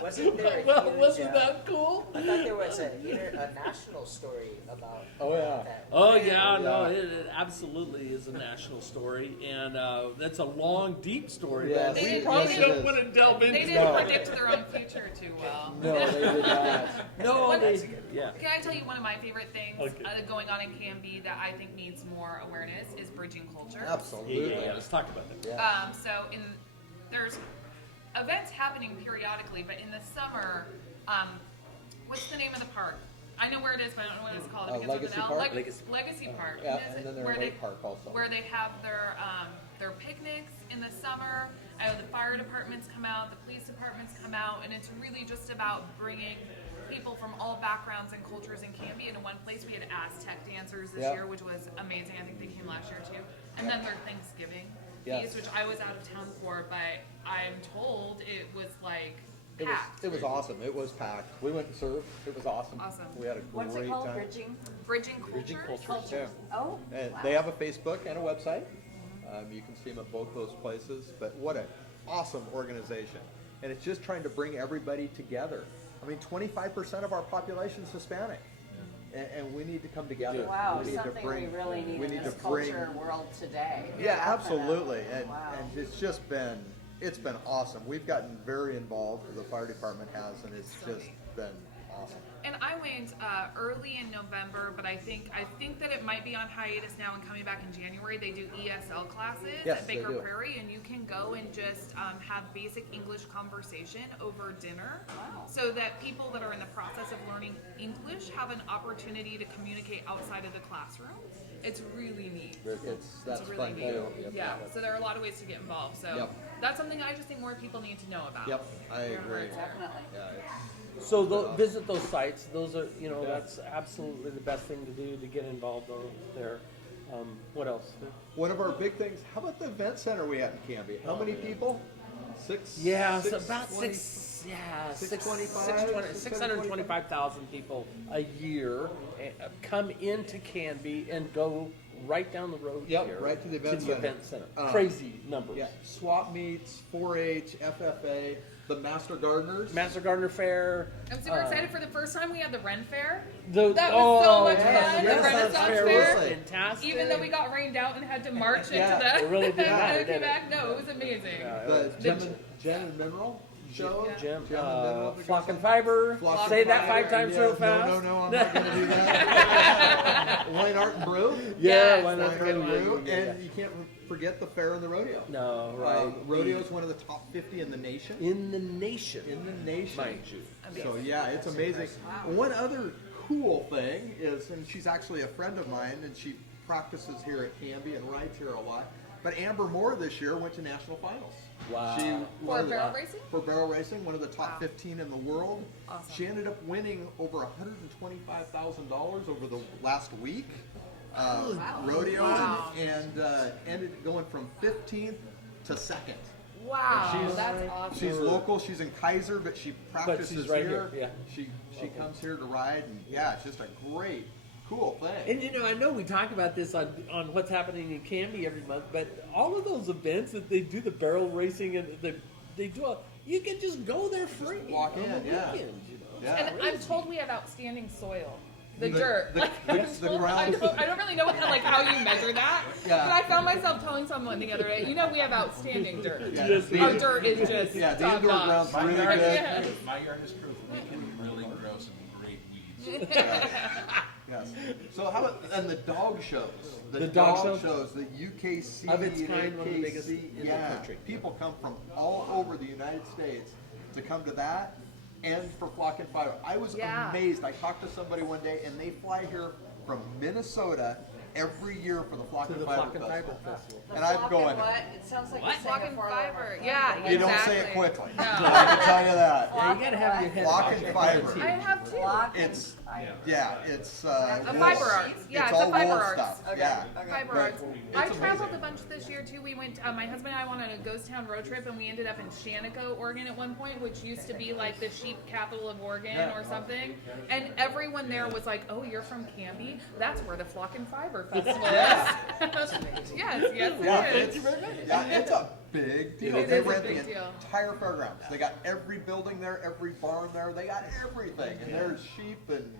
Wasn't there a Well, huge, wasn't that cool? I thought there was a national story about Oh, yeah. that. Oh yeah, no, it absolutely is a national story, and that's a long, deep story. Yes. But we They probably didn't- don't want to delve They into. didn't predict their own future too well. No, they did not. No, yeah. Can I tell you one of my favorite things Okay. going on in Canby that I think needs more awareness is bridging culture. Absolutely. Yeah. Let's talk about that. Yeah. So there's events happening periodically, but in the summer, what's the name of the park? I know where it is, but I don't know what it's called. It begins with Legacy an L. Park? Legacy Park. Yeah, Is it and then there's where Lake they- Park also. Where they have their picnics in the summer. I know the fire departments come out, the police departments come out, and it's really just about bringing people from all backgrounds and cultures in Canby into one place. We had Aztec dancers this Yeah. year, which was amazing. I think they came last year too. And then their Thanksgiving Yes. feast, which I was out of town for, but I'm told it was like It was, packed. it was awesome. It was packed. We went and served. It was awesome. Awesome. We had a great What's it called? time. Bridging Bridging cultures. cultures. Yeah. Oh, And wow. they have a Facebook and a website. You can see them at both those places. But what an awesome organization. And it's just trying to bring everybody together. I mean, 25% of our population is Hispanic. And we need to come together. Wow, we need something to bring, we really need we in need this to bring, culture world today. Yeah, Definitely. absolutely. And, Wow. and it's just been, it's been awesome. We've gotten very involved, the fire department has, and it's just been awesome. And I went early in November, but I think that it might be on hiatus now and coming back in January. They do ESL classes Yes, at they Baker do. Prairie, and you can go and just have basic English conversation over dinner, Wow. so that people that are in the process of learning English have an opportunity to communicate outside of the classroom. It's really neat. That's It's really fun neat. too. Yep. Yeah, so there are a lot of ways to get involved. So Yep. that's something I just think more people need to know about. Yep, I agree. Definitely. Yeah, So visit those sites. Those are, that's absolutely the best thing to do to get involved on there. What else? one of our big things, how about the event center we had in Canby? How many people? Yeah, Six so about 20 625, 625,000 people a year come into Canby and go right down the road Yep, here right to the event center. event center. Um, Crazy numbers. Yeah, swap meets, 4-H, FFA, the Master Gardeners. Master Gardener Fair. I'm super excited for the first time we had the Ren Fair. The, That was so much yes, fun. yes, the Renaissance Fair Fair. was fantastic. Even though we got rained out and had to march Yeah, into the it really didn't matter, and did came it? back. No, it was amazing. Yeah, The Gem and Mineral show. Yeah. Jim, Gem and Mineral. Flock and Fiber. Flock Say and that Fiber, 5 times yeah, real fast. No, I'm not going to do that. Wine Art and Brew. Yeah, Yes, why not? that's a good Wine one. and Brew. And you can't forget the fair and the rodeo. No, right. Rodeo is one of the top 50 in the nation. In the nation. In the nation. Mind you. So yeah, it's amazing. One other cool thing is, and she's actually a friend of mine, and she practices here at Canby and rides here a lot. But Amber Moore this year went to national finals. Wow. She For was- barrel racing? For barrel racing, one of the top Wow. 15 in the world. Awesome. She ended up winning over $125,000 over the last week. Rodeo Wow. and ended going from 15th to 2nd. Wow, She's- that's awesome. She's local. She's in Kaiser, but she practices right here. here, She comes here to ride, and yeah, it's just a great, cool thing. And I know we talk about this on what's happening in Canby every month, but all of those events that they do, the barrel racing and they do, you can just go there free. walk on in, the yeah. weekend, Yeah. And I'm told we have outstanding soil. The The- dirt. the- Like, the- I'm the told- ground. I don't really know how you measure that. Yeah. But I found myself telling someone the other day, we have outstanding dirt. Yeah, Yes, the- Our dirt is just Yeah, the top indoor notch. ground's really good. Yeah. My yard is proof we can really grow some great weeds. Yes. So how about, and the dog shows? The dog shows? shows, the UKC. Of its kind, one of the biggest AKC, in the country. People come from all over the United States to come to that and for Flock and Fiber. I was Yeah. amazed. I talked to somebody one day and they fly here from Minnesota every year for the Flock To and the Fiber Flock and Festival. Fiber Festival. The And I'm flock going, what? It sounds like What? you're saying Flock it and for fiber. over. Yeah, you don't say it exactly. quickly. No. I can tell you that. Yeah, you gotta have your head. Flock about and your Fiber. team. I have two. Flock and It's, fiber. yeah, it's, A wool. fiber arts. Yeah, It's it's a all fiber wool arts. stuff. Okay. Yeah. Okay. Fiber Right. arts. It's I amazing. traveled a bunch this year too. We went. My husband and I went on a ghost town road trip, and we ended up in Shaniko, Oregon, at one point, which used to be like the sheep capital of Oregon or something. And everyone there was like, "Oh, you're from Canby? That's where the Flock and Fiber Festival is." Yes, Yeah, it it's, is. yeah, it's a big deal. It They is a rent big the deal. entire fairgrounds. They got every building there, every barn there. They got everything. And there's sheep and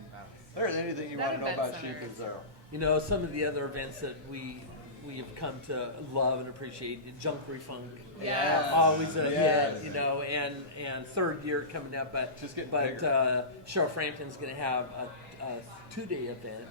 there's anything you That want to know event about sheep center is there. You know, some of the other events that we have come to love and appreciate, Junkery Funk. Yes. Always a Yes. hit, you know, and third year coming up, but Just getting but bigger. Cheryl Frampton's going to have a 2-day event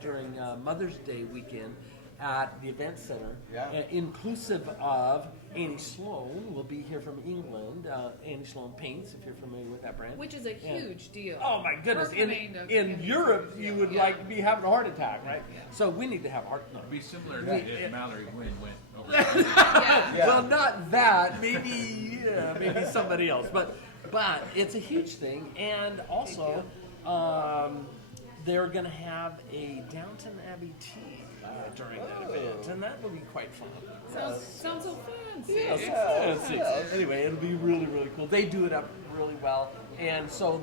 during Mother's Day weekend at the event center, Yeah. inclusive of Annie Sloan will be here from England. Annie Sloan Paints, if you're familiar with that brand, Which is a And- huge deal. Oh my goodness! Her In, command of in Canby Europe, is a you deal. would Yeah. like to be having a heart attack, right? So we need to have heart. No. It'd be similar Yeah. if Mallory Wynn went over. Yeah. Yeah. Well, not that. Maybe somebody else. But it's a huge thing, and also they're going to have a Downton Abbey tea during that event, and that will be quite fun. Sounds so fancy. Yes. Anyway, it'll be really, really cool. They do it up really well, and so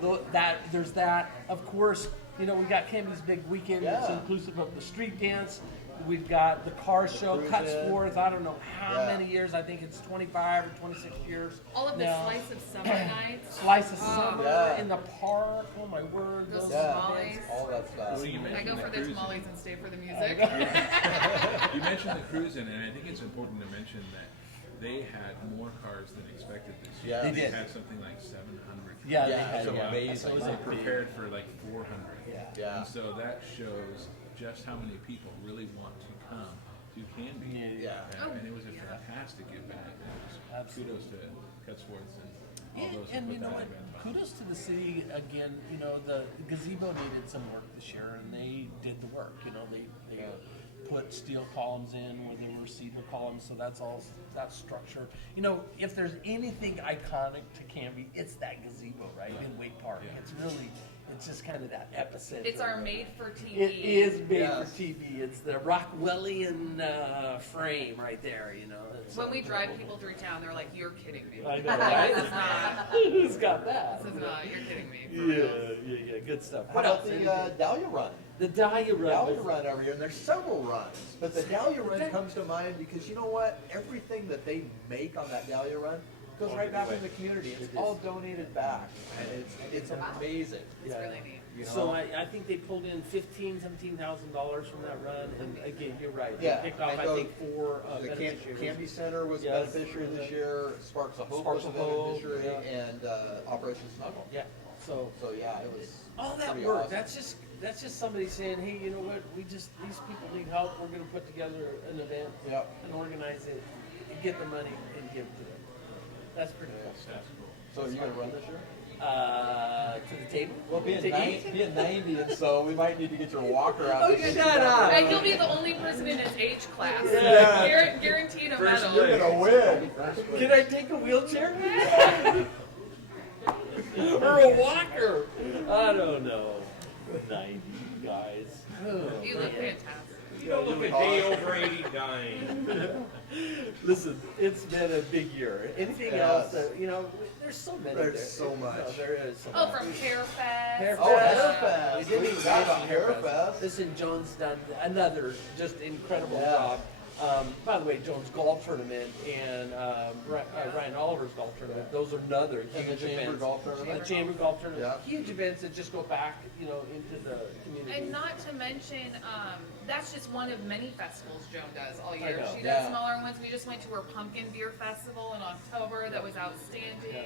there's that. Of course, you know, we got Canby's big weekend. It's Yeah. inclusive of the street dance. We've got the car show, cruise cuts in. forth. I don't know how Yeah. many years. I think it's 25 or 26 years. All of the now. slice of summer nights. Slice of summer Yeah. in the park. Oh my word! Those those tamales. events. All that stuff. Well, you I mentioned go the for the cruising. tamales and stay for the music. You mentioned the cruising, and I think it's important to mention that they had more cars than expected this year. Yeah. They did. had something like 700. Yeah, Yeah, they had it's yeah. amazing. So it They was were a big- prepared for like 400. Yeah. Yeah. And so that shows just how many people really want to come to Canby. Yeah. And it was a fantastic event. It was Absolutely. kudos to Cutsworths and all And, those who and put you know that what? event on. Kudos to the city again. You know, the gazebo needed some work this year, and they did the work. You know, they put steel columns in where there were cedar columns, so that's structure. You know, if there's anything iconic to Canby, it's that gazebo, right, in Wake Park. Yeah. It's just kind of that epicenter. It's our made for TV. It is made Yes. for TV. It's the Rockwellian frame right there. You know. It's When we drive people through town, they're like, "You're kidding me." I know, right? This is not. Who's got that? This is not. You're kidding me. For real. Yeah, good stuff. How What about else? the Dahlia Run? The Dahlia Run. Dahlia Run every year, and there's several runs, but the Dahlia Run comes to mind because you know what? Everything that they make on that Dahlia Run goes right back in the community. It's all donated back, and it's amazing. It's really neat. You know? So I think they pulled in $17,000 from that run, and again, you're right. They Yeah, picked off, and I those- think, 4 The beneficiaries. Canby Center was Yes. beneficiary this year. Sparks of Hope Sparks was of a Hope, beneficiary, yeah. and Operation Snuggle. Yeah. So So yeah, it was all that pretty work. awesome. That's just somebody saying, hey, you know what? These people need help. We're going to put together an event Yep. and organize it, and get the money and give it to them. That's pretty cool. That's cool. So you gonna run this year? To the table. Well, being To eat? 90, and so we might need to get your walker out. Oh, to shut get you up. down. And he'll be the only person in his age class. Yeah. Guaranteed a First, medal. you're gonna win. Can I take a wheelchair? Or a walker? I don't know. 90 guys. Oh, You look man. fantastic. You don't look a day over 80 dying. Listen, it's been a big year. Anything else that, you know, there's so many. There's there. so much. No, there is so Oh, much. from Hair Fest. Hair Oh, Fest. Hairfest. We didn't We even forgot mention about Hairfest. Listen, Joan's done another just incredible Yeah. job. By the way, Joan's golf tournament and Ryan Oliver's golf tournament, those are another And the huge Chamber events. Golf Tournament. The Chamber Golf Tournament, Yeah. huge events that just go back, you know, into the community. And not to mention, that's just one of many festivals Joan does all I year. know. She does Yeah. smaller ones. We just went to her Pumpkin Beer Festival in October. That was outstanding. Yeah.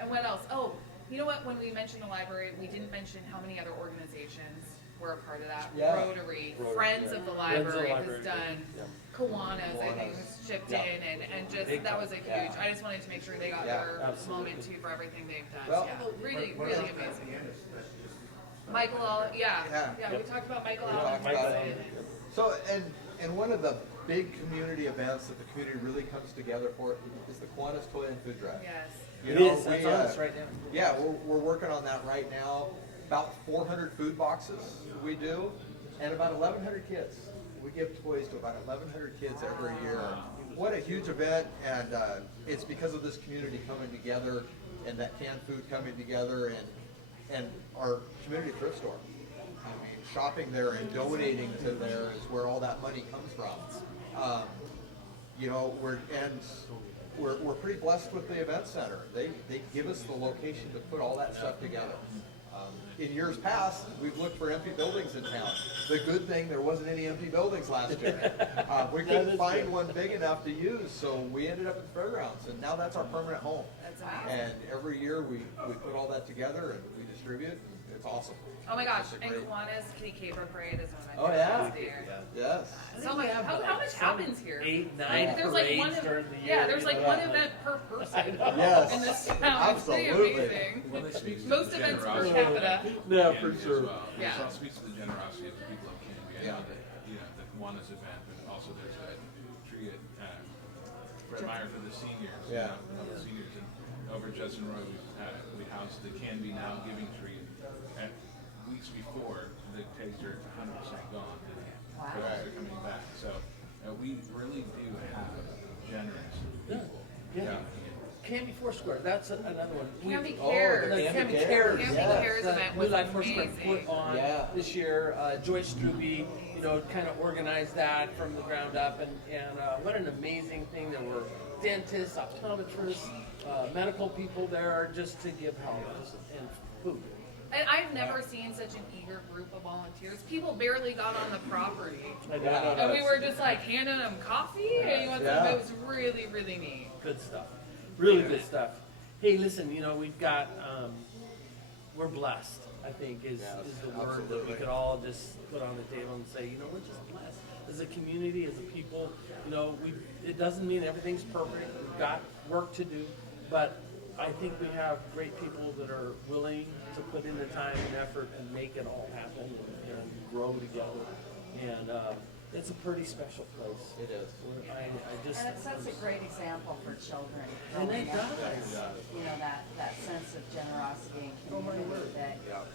And what else? Oh, You know what? When we mentioned the library, we didn't mention how many other organizations were a part of that. Yeah. Rotary, Friends of the Library has done. Yeah. Kiwanis, I think, was chipped Yeah. in, and just Big that time. was a huge. Yeah. I just wanted to make sure they got Yeah, their absolutely. moment too for everything they've done. Well, yeah, really, What really about amazing. Candace? That's just- Michael, Yeah. we talked about Michael We Allen. talked about it. So, and one of the big community events that the community really comes together for is the Kiwanis Toy and Food Drive. Yes. You It know, is. That's we, on us right now. Yeah, we're working on that right now. About 400 food boxes we do, and about 1,100 kids. We give toys to about 1,100 kids every year. What a huge event, and it's because of this community coming together and that canned food coming together and our community thrift store. I mean, shopping there and donating to there is where all that money comes from. You know, we're pretty blessed with the event center. They give us the location to put all that stuff together. In years past, we've looked for empty buildings in town. The good thing, there wasn't any empty buildings last year. We couldn't find one big enough to use, so we ended up at the fairgrounds, and now that's our permanent home. That's amazing. And every year we put all that together and we distribute, and it's awesome. Oh my gosh, It's a and great- Kiwanis Kitty Caper Parade is one of my Oh, favorites yeah? of the year. Yes. So much, how much happens here? 8, 9 Like, there's like one, parades during the year. yeah, there's you like know, one like- event per person Yes. in this town. It's pretty Absolutely. amazing. Well, it speaks to Most the events per generosity capita. Yeah, of for Canby sure. as well. Yeah. It speaks to the generosity of the people of Canby. I Yeah. know that, you know, the Kiwanis event, but also there's that tree at Fred Meyer for the seniors. you Yeah. know, the seniors. And over at Judson Road, we housed the Canby Now Giving Tree. And weeks before, the tags are 100% gone. The tags are coming back. So we really do have generous people. Yeah. Canby Foursquare, that's another one. Canby Oh, Cares. the The Canby Canby Cares. Cares. Canby Yes. Cares event New was Life Foursquare amazing. put on Yeah. this year. Joyce Struby, you know, kind of organized that from the ground up, and what an amazing thing. There were dentists, optometrists, medical people there just to give help and food. And I've never seen such an eager group of volunteers. People barely got on the property. And we were just like handing them coffee and you want Yeah. It was really, really neat. Good stuff. Really good stuff. Hey, listen, you know, we've got, we're blessed, I think, is the word that we absolutely. could all just put on the table and say, you know, we're just blessed. As a community, as a people, you know, it doesn't mean everything's perfect. We've got work to do, but I think we have great people that are willing to put in the time and effort and make it all happen and grow together. And it's a pretty special place. It is. I just, And it sets a great example for children. and it growing up. does. You know, that sense of generosity and Oh, my community word. that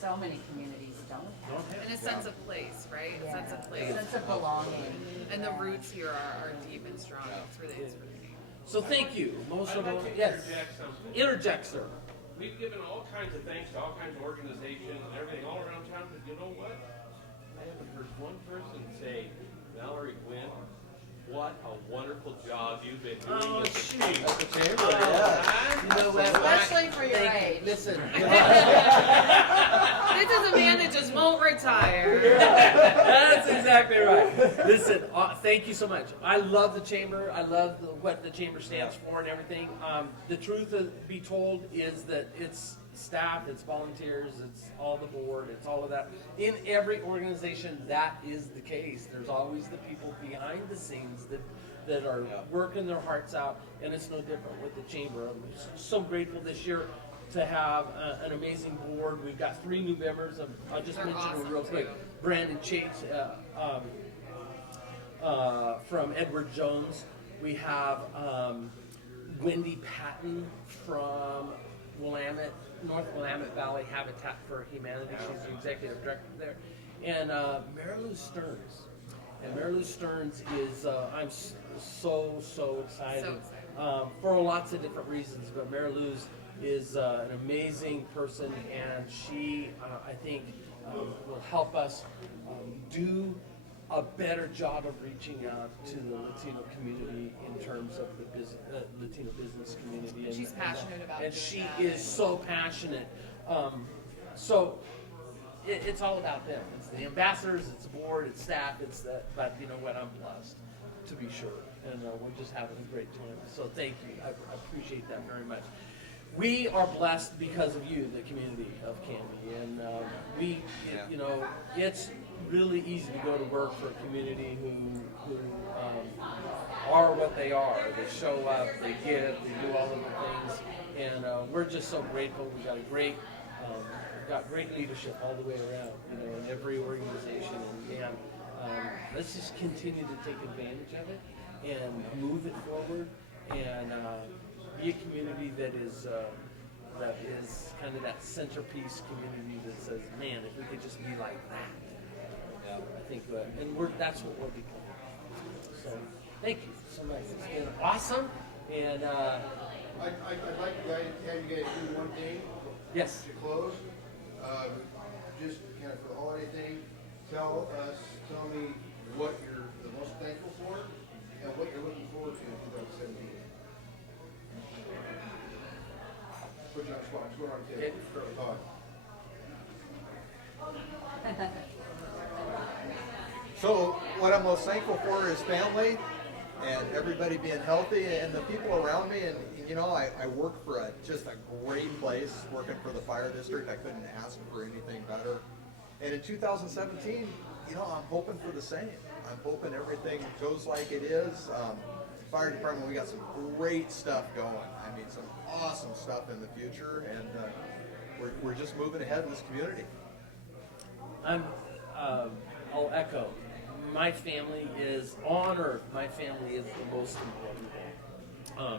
so many communities don't have. And a sense of place, right? A sense of place. A sense of belonging. And the roots here are deep and strong. It's really neat. So thank you. Most I'd of all, like to yes. interject something. Interject, sir. We've given all kinds of thanks to all kinds of organizations and everything all around town, but you know what? I haven't heard one person say, Mallory Gwynn, what a wonderful job you've been doing Oh, with the shoot. team. At the chamber, yeah. You know what? Especially for your Thank- age. Listen. This is a man that just won't retire. That's exactly right. Listen, thank you so much. I love the chamber. I love what the chamber stands for and everything. The truth to be told is that it's staff, it's volunteers, it's all the board, it's all of that. In every organization, that is the case. There's always the people behind the scenes that are working their hearts out, and it's no different with the chamber. I'm so grateful this year to have an amazing board. We've got 3 new members. I'll just They're mention them awesome, real quick. too. Brandon Chates from Edward Jones. We have Wendy Patton from North Willamette Valley Habitat for Humanity. She's the executive director there. And Mary Lou Stearns. And Mary Lou Stearns is, I'm so excited. So excited. For lots of different reasons, but Mary Lou's is an amazing person, and she, I think, will help us do a better job of reaching out to the Latino community in terms of the Latino business community. And, She's passionate about and doing she that. is so passionate. So it's all about them. It's the ambassadors, it's the board, it's staff, it's the. But you know what? I'm blessed, to be sure, and we're just having a great time. So thank you. I appreciate that very much. we are blessed because of you, the community of Canby, and you know, it's really easy to go to work for a community who are what they are. They show up, they give, they do all of the things, and we're just so grateful. We've got great leadership all the way around, you know, in every organization, and let's just continue to take advantage of it and move it forward, and be a community that is kind of that centerpiece community that says, man, if we could just be like that. I think, and that's what we're becoming. So, thank you so much. It's been awesome, and I'd like to have you guys do one thing. Yes. To close, just kind of for the holiday thing, tell me what you're the most thankful for and what you're looking forward to in 2017. Put you on the spot. What's going on today? So what I'm most thankful for is family and everybody being healthy and the people around me. And you know, I work for just a great place, working for the fire district. I couldn't ask for anything better. And in 2017, you know, I'm hoping for the same. I'm hoping everything goes like it is. Fire department, we got some great stuff going. I mean, some awesome stuff in the future, and we're just moving ahead in this community. I'll echo. My family is on earth. My family is the most important thing.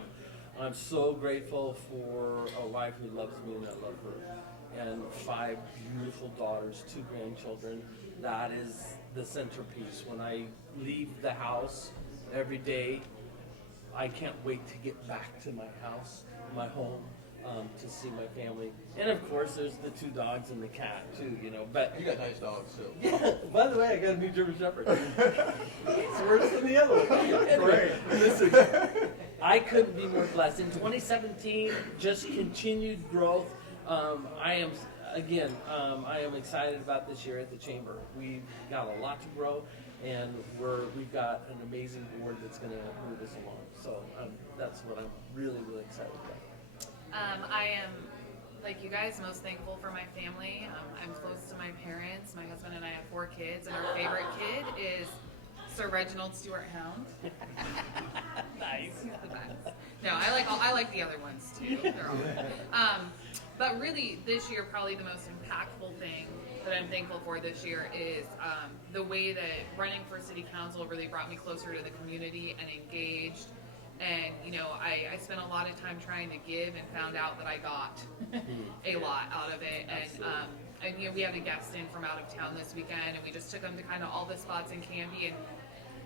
I'm so grateful for a wife who loves me and I love her, and 5 beautiful daughters, 2 grandchildren. That is the centerpiece. When I leave the house every day, I can't wait to get back to my house, my home, to see my family. And of course, there's the 2 dogs and the cat too, you know. But You got nice dogs too. yeah. By the way, I got a new German Shepherd. It's worse than the other one. Anyway, listen, I couldn't be more blessed. In 2017, just continued growth. I am excited about this year at the chamber. We've got a lot to grow, and we've got an amazing board that's going to move us along. So that's what I'm really, really excited about. I am, like you guys, most thankful for my family. I'm close to my parents. My husband and I have 4 kids, and our favorite kid is Sir Reginald Stewart Hound. Nice. He's the best. No, I like the other ones too. They're all good. But really, this year, probably the most impactful thing that I'm thankful for this year is the way that running for city council really brought me closer to the community and engaged. And, you know, I spent a lot of time trying to give and found out that I got a lot out of it. And you know, we had a guest in from out of town this weekend, and we just took him to kind of all the spots in Canby, and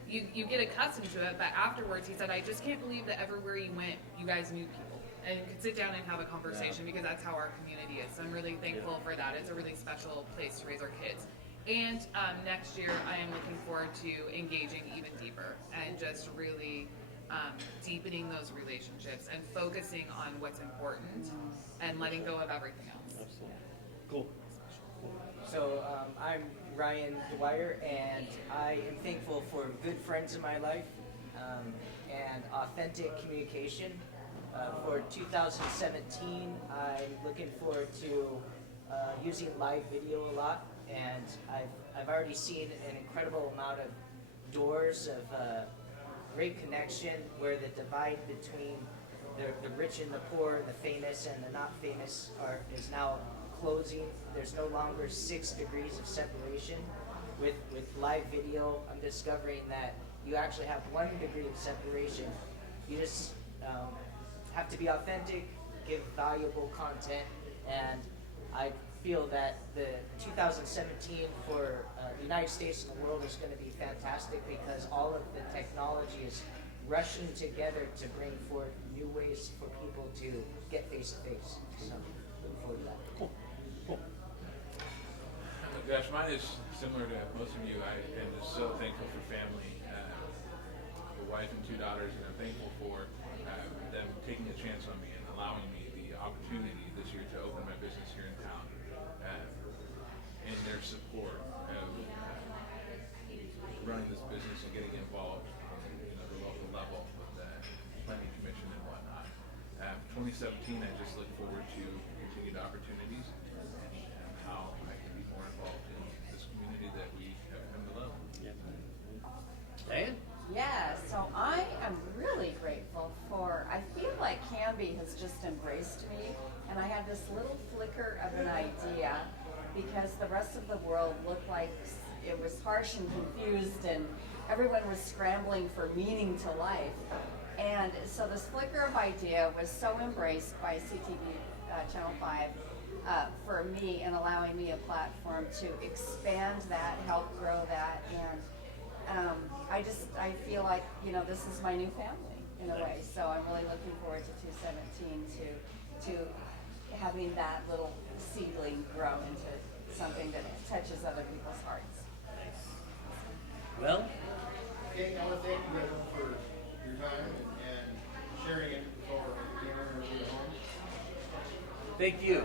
you get accustomed to it. But afterwards, he said, I just can't believe that everywhere you went, you guys knew people and could sit down and have a conversation, because that's how our community is. So I'm really thankful for that. It's a really special place to raise our kids. And next year, I am looking forward to engaging even deeper and just really deepening those relationships and focusing on what's important and letting go of everything else. Absolutely. Cool. So I'm Ryan Dwyer, and I am thankful for good friends in my life and authentic communication. For 2017, I'm looking forward to using live video a lot, and I've already seen an incredible amount of doors of great connection where the divide between the rich and the poor, the famous and the not famous is now closing. There's no longer 6 degrees of separation. With live video, I'm discovering that you actually have 1 degree of separation. You just have to be authentic, give valuable content, and I feel that the 2017 for the United States and the world is going to be fantastic, because all of the technology is rushing together to bring forth new ways for people to get face to face. So, looking forward to that. Cool. Gosh, mine is similar to most of you. I am just so thankful for family, a wife and 2 daughters, and I'm thankful for them taking a chance on me and allowing me the opportunity this year to open my business here in town, and their support of running this business and getting involved on the local level with the planning commission and whatnot. 2017 2017, I just look forward to continued opportunities and how I can be more involved in this community that we have come to love. Dan? Yeah, so I am really grateful for, I feel like Canby has just embraced me, and I had this little flicker of an idea because the rest of the world looked like it was harsh and confused and everyone was scrambling for meaning to life. And so this flicker of idea was so embraced by CTV Channel 5 for me and allowing me a platform to expand that, help grow that, and I feel like, this is my new family in a way. So I'm really looking forward to 2017 to having that little seedling grow into something that touches other people's hearts. Well, Okay, I want to thank you guys for your time and sharing it for dinner and everybody at home. thank you.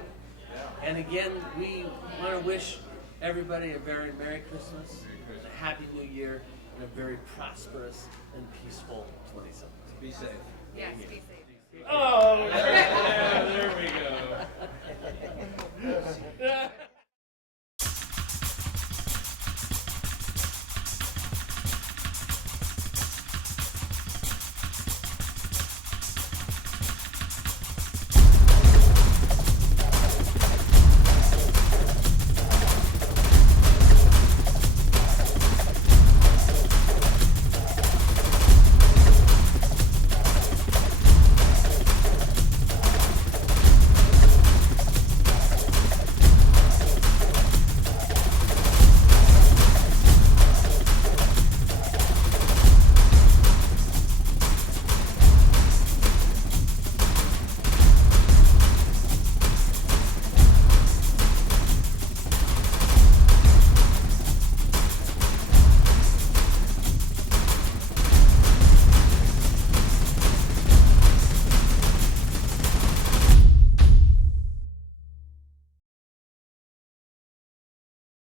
And again, we want to wish everybody a very Merry Christmas, a Happy New Year, and a very prosperous and peaceful 2017. Be safe. Yes, be safe. Oh, yeah, there we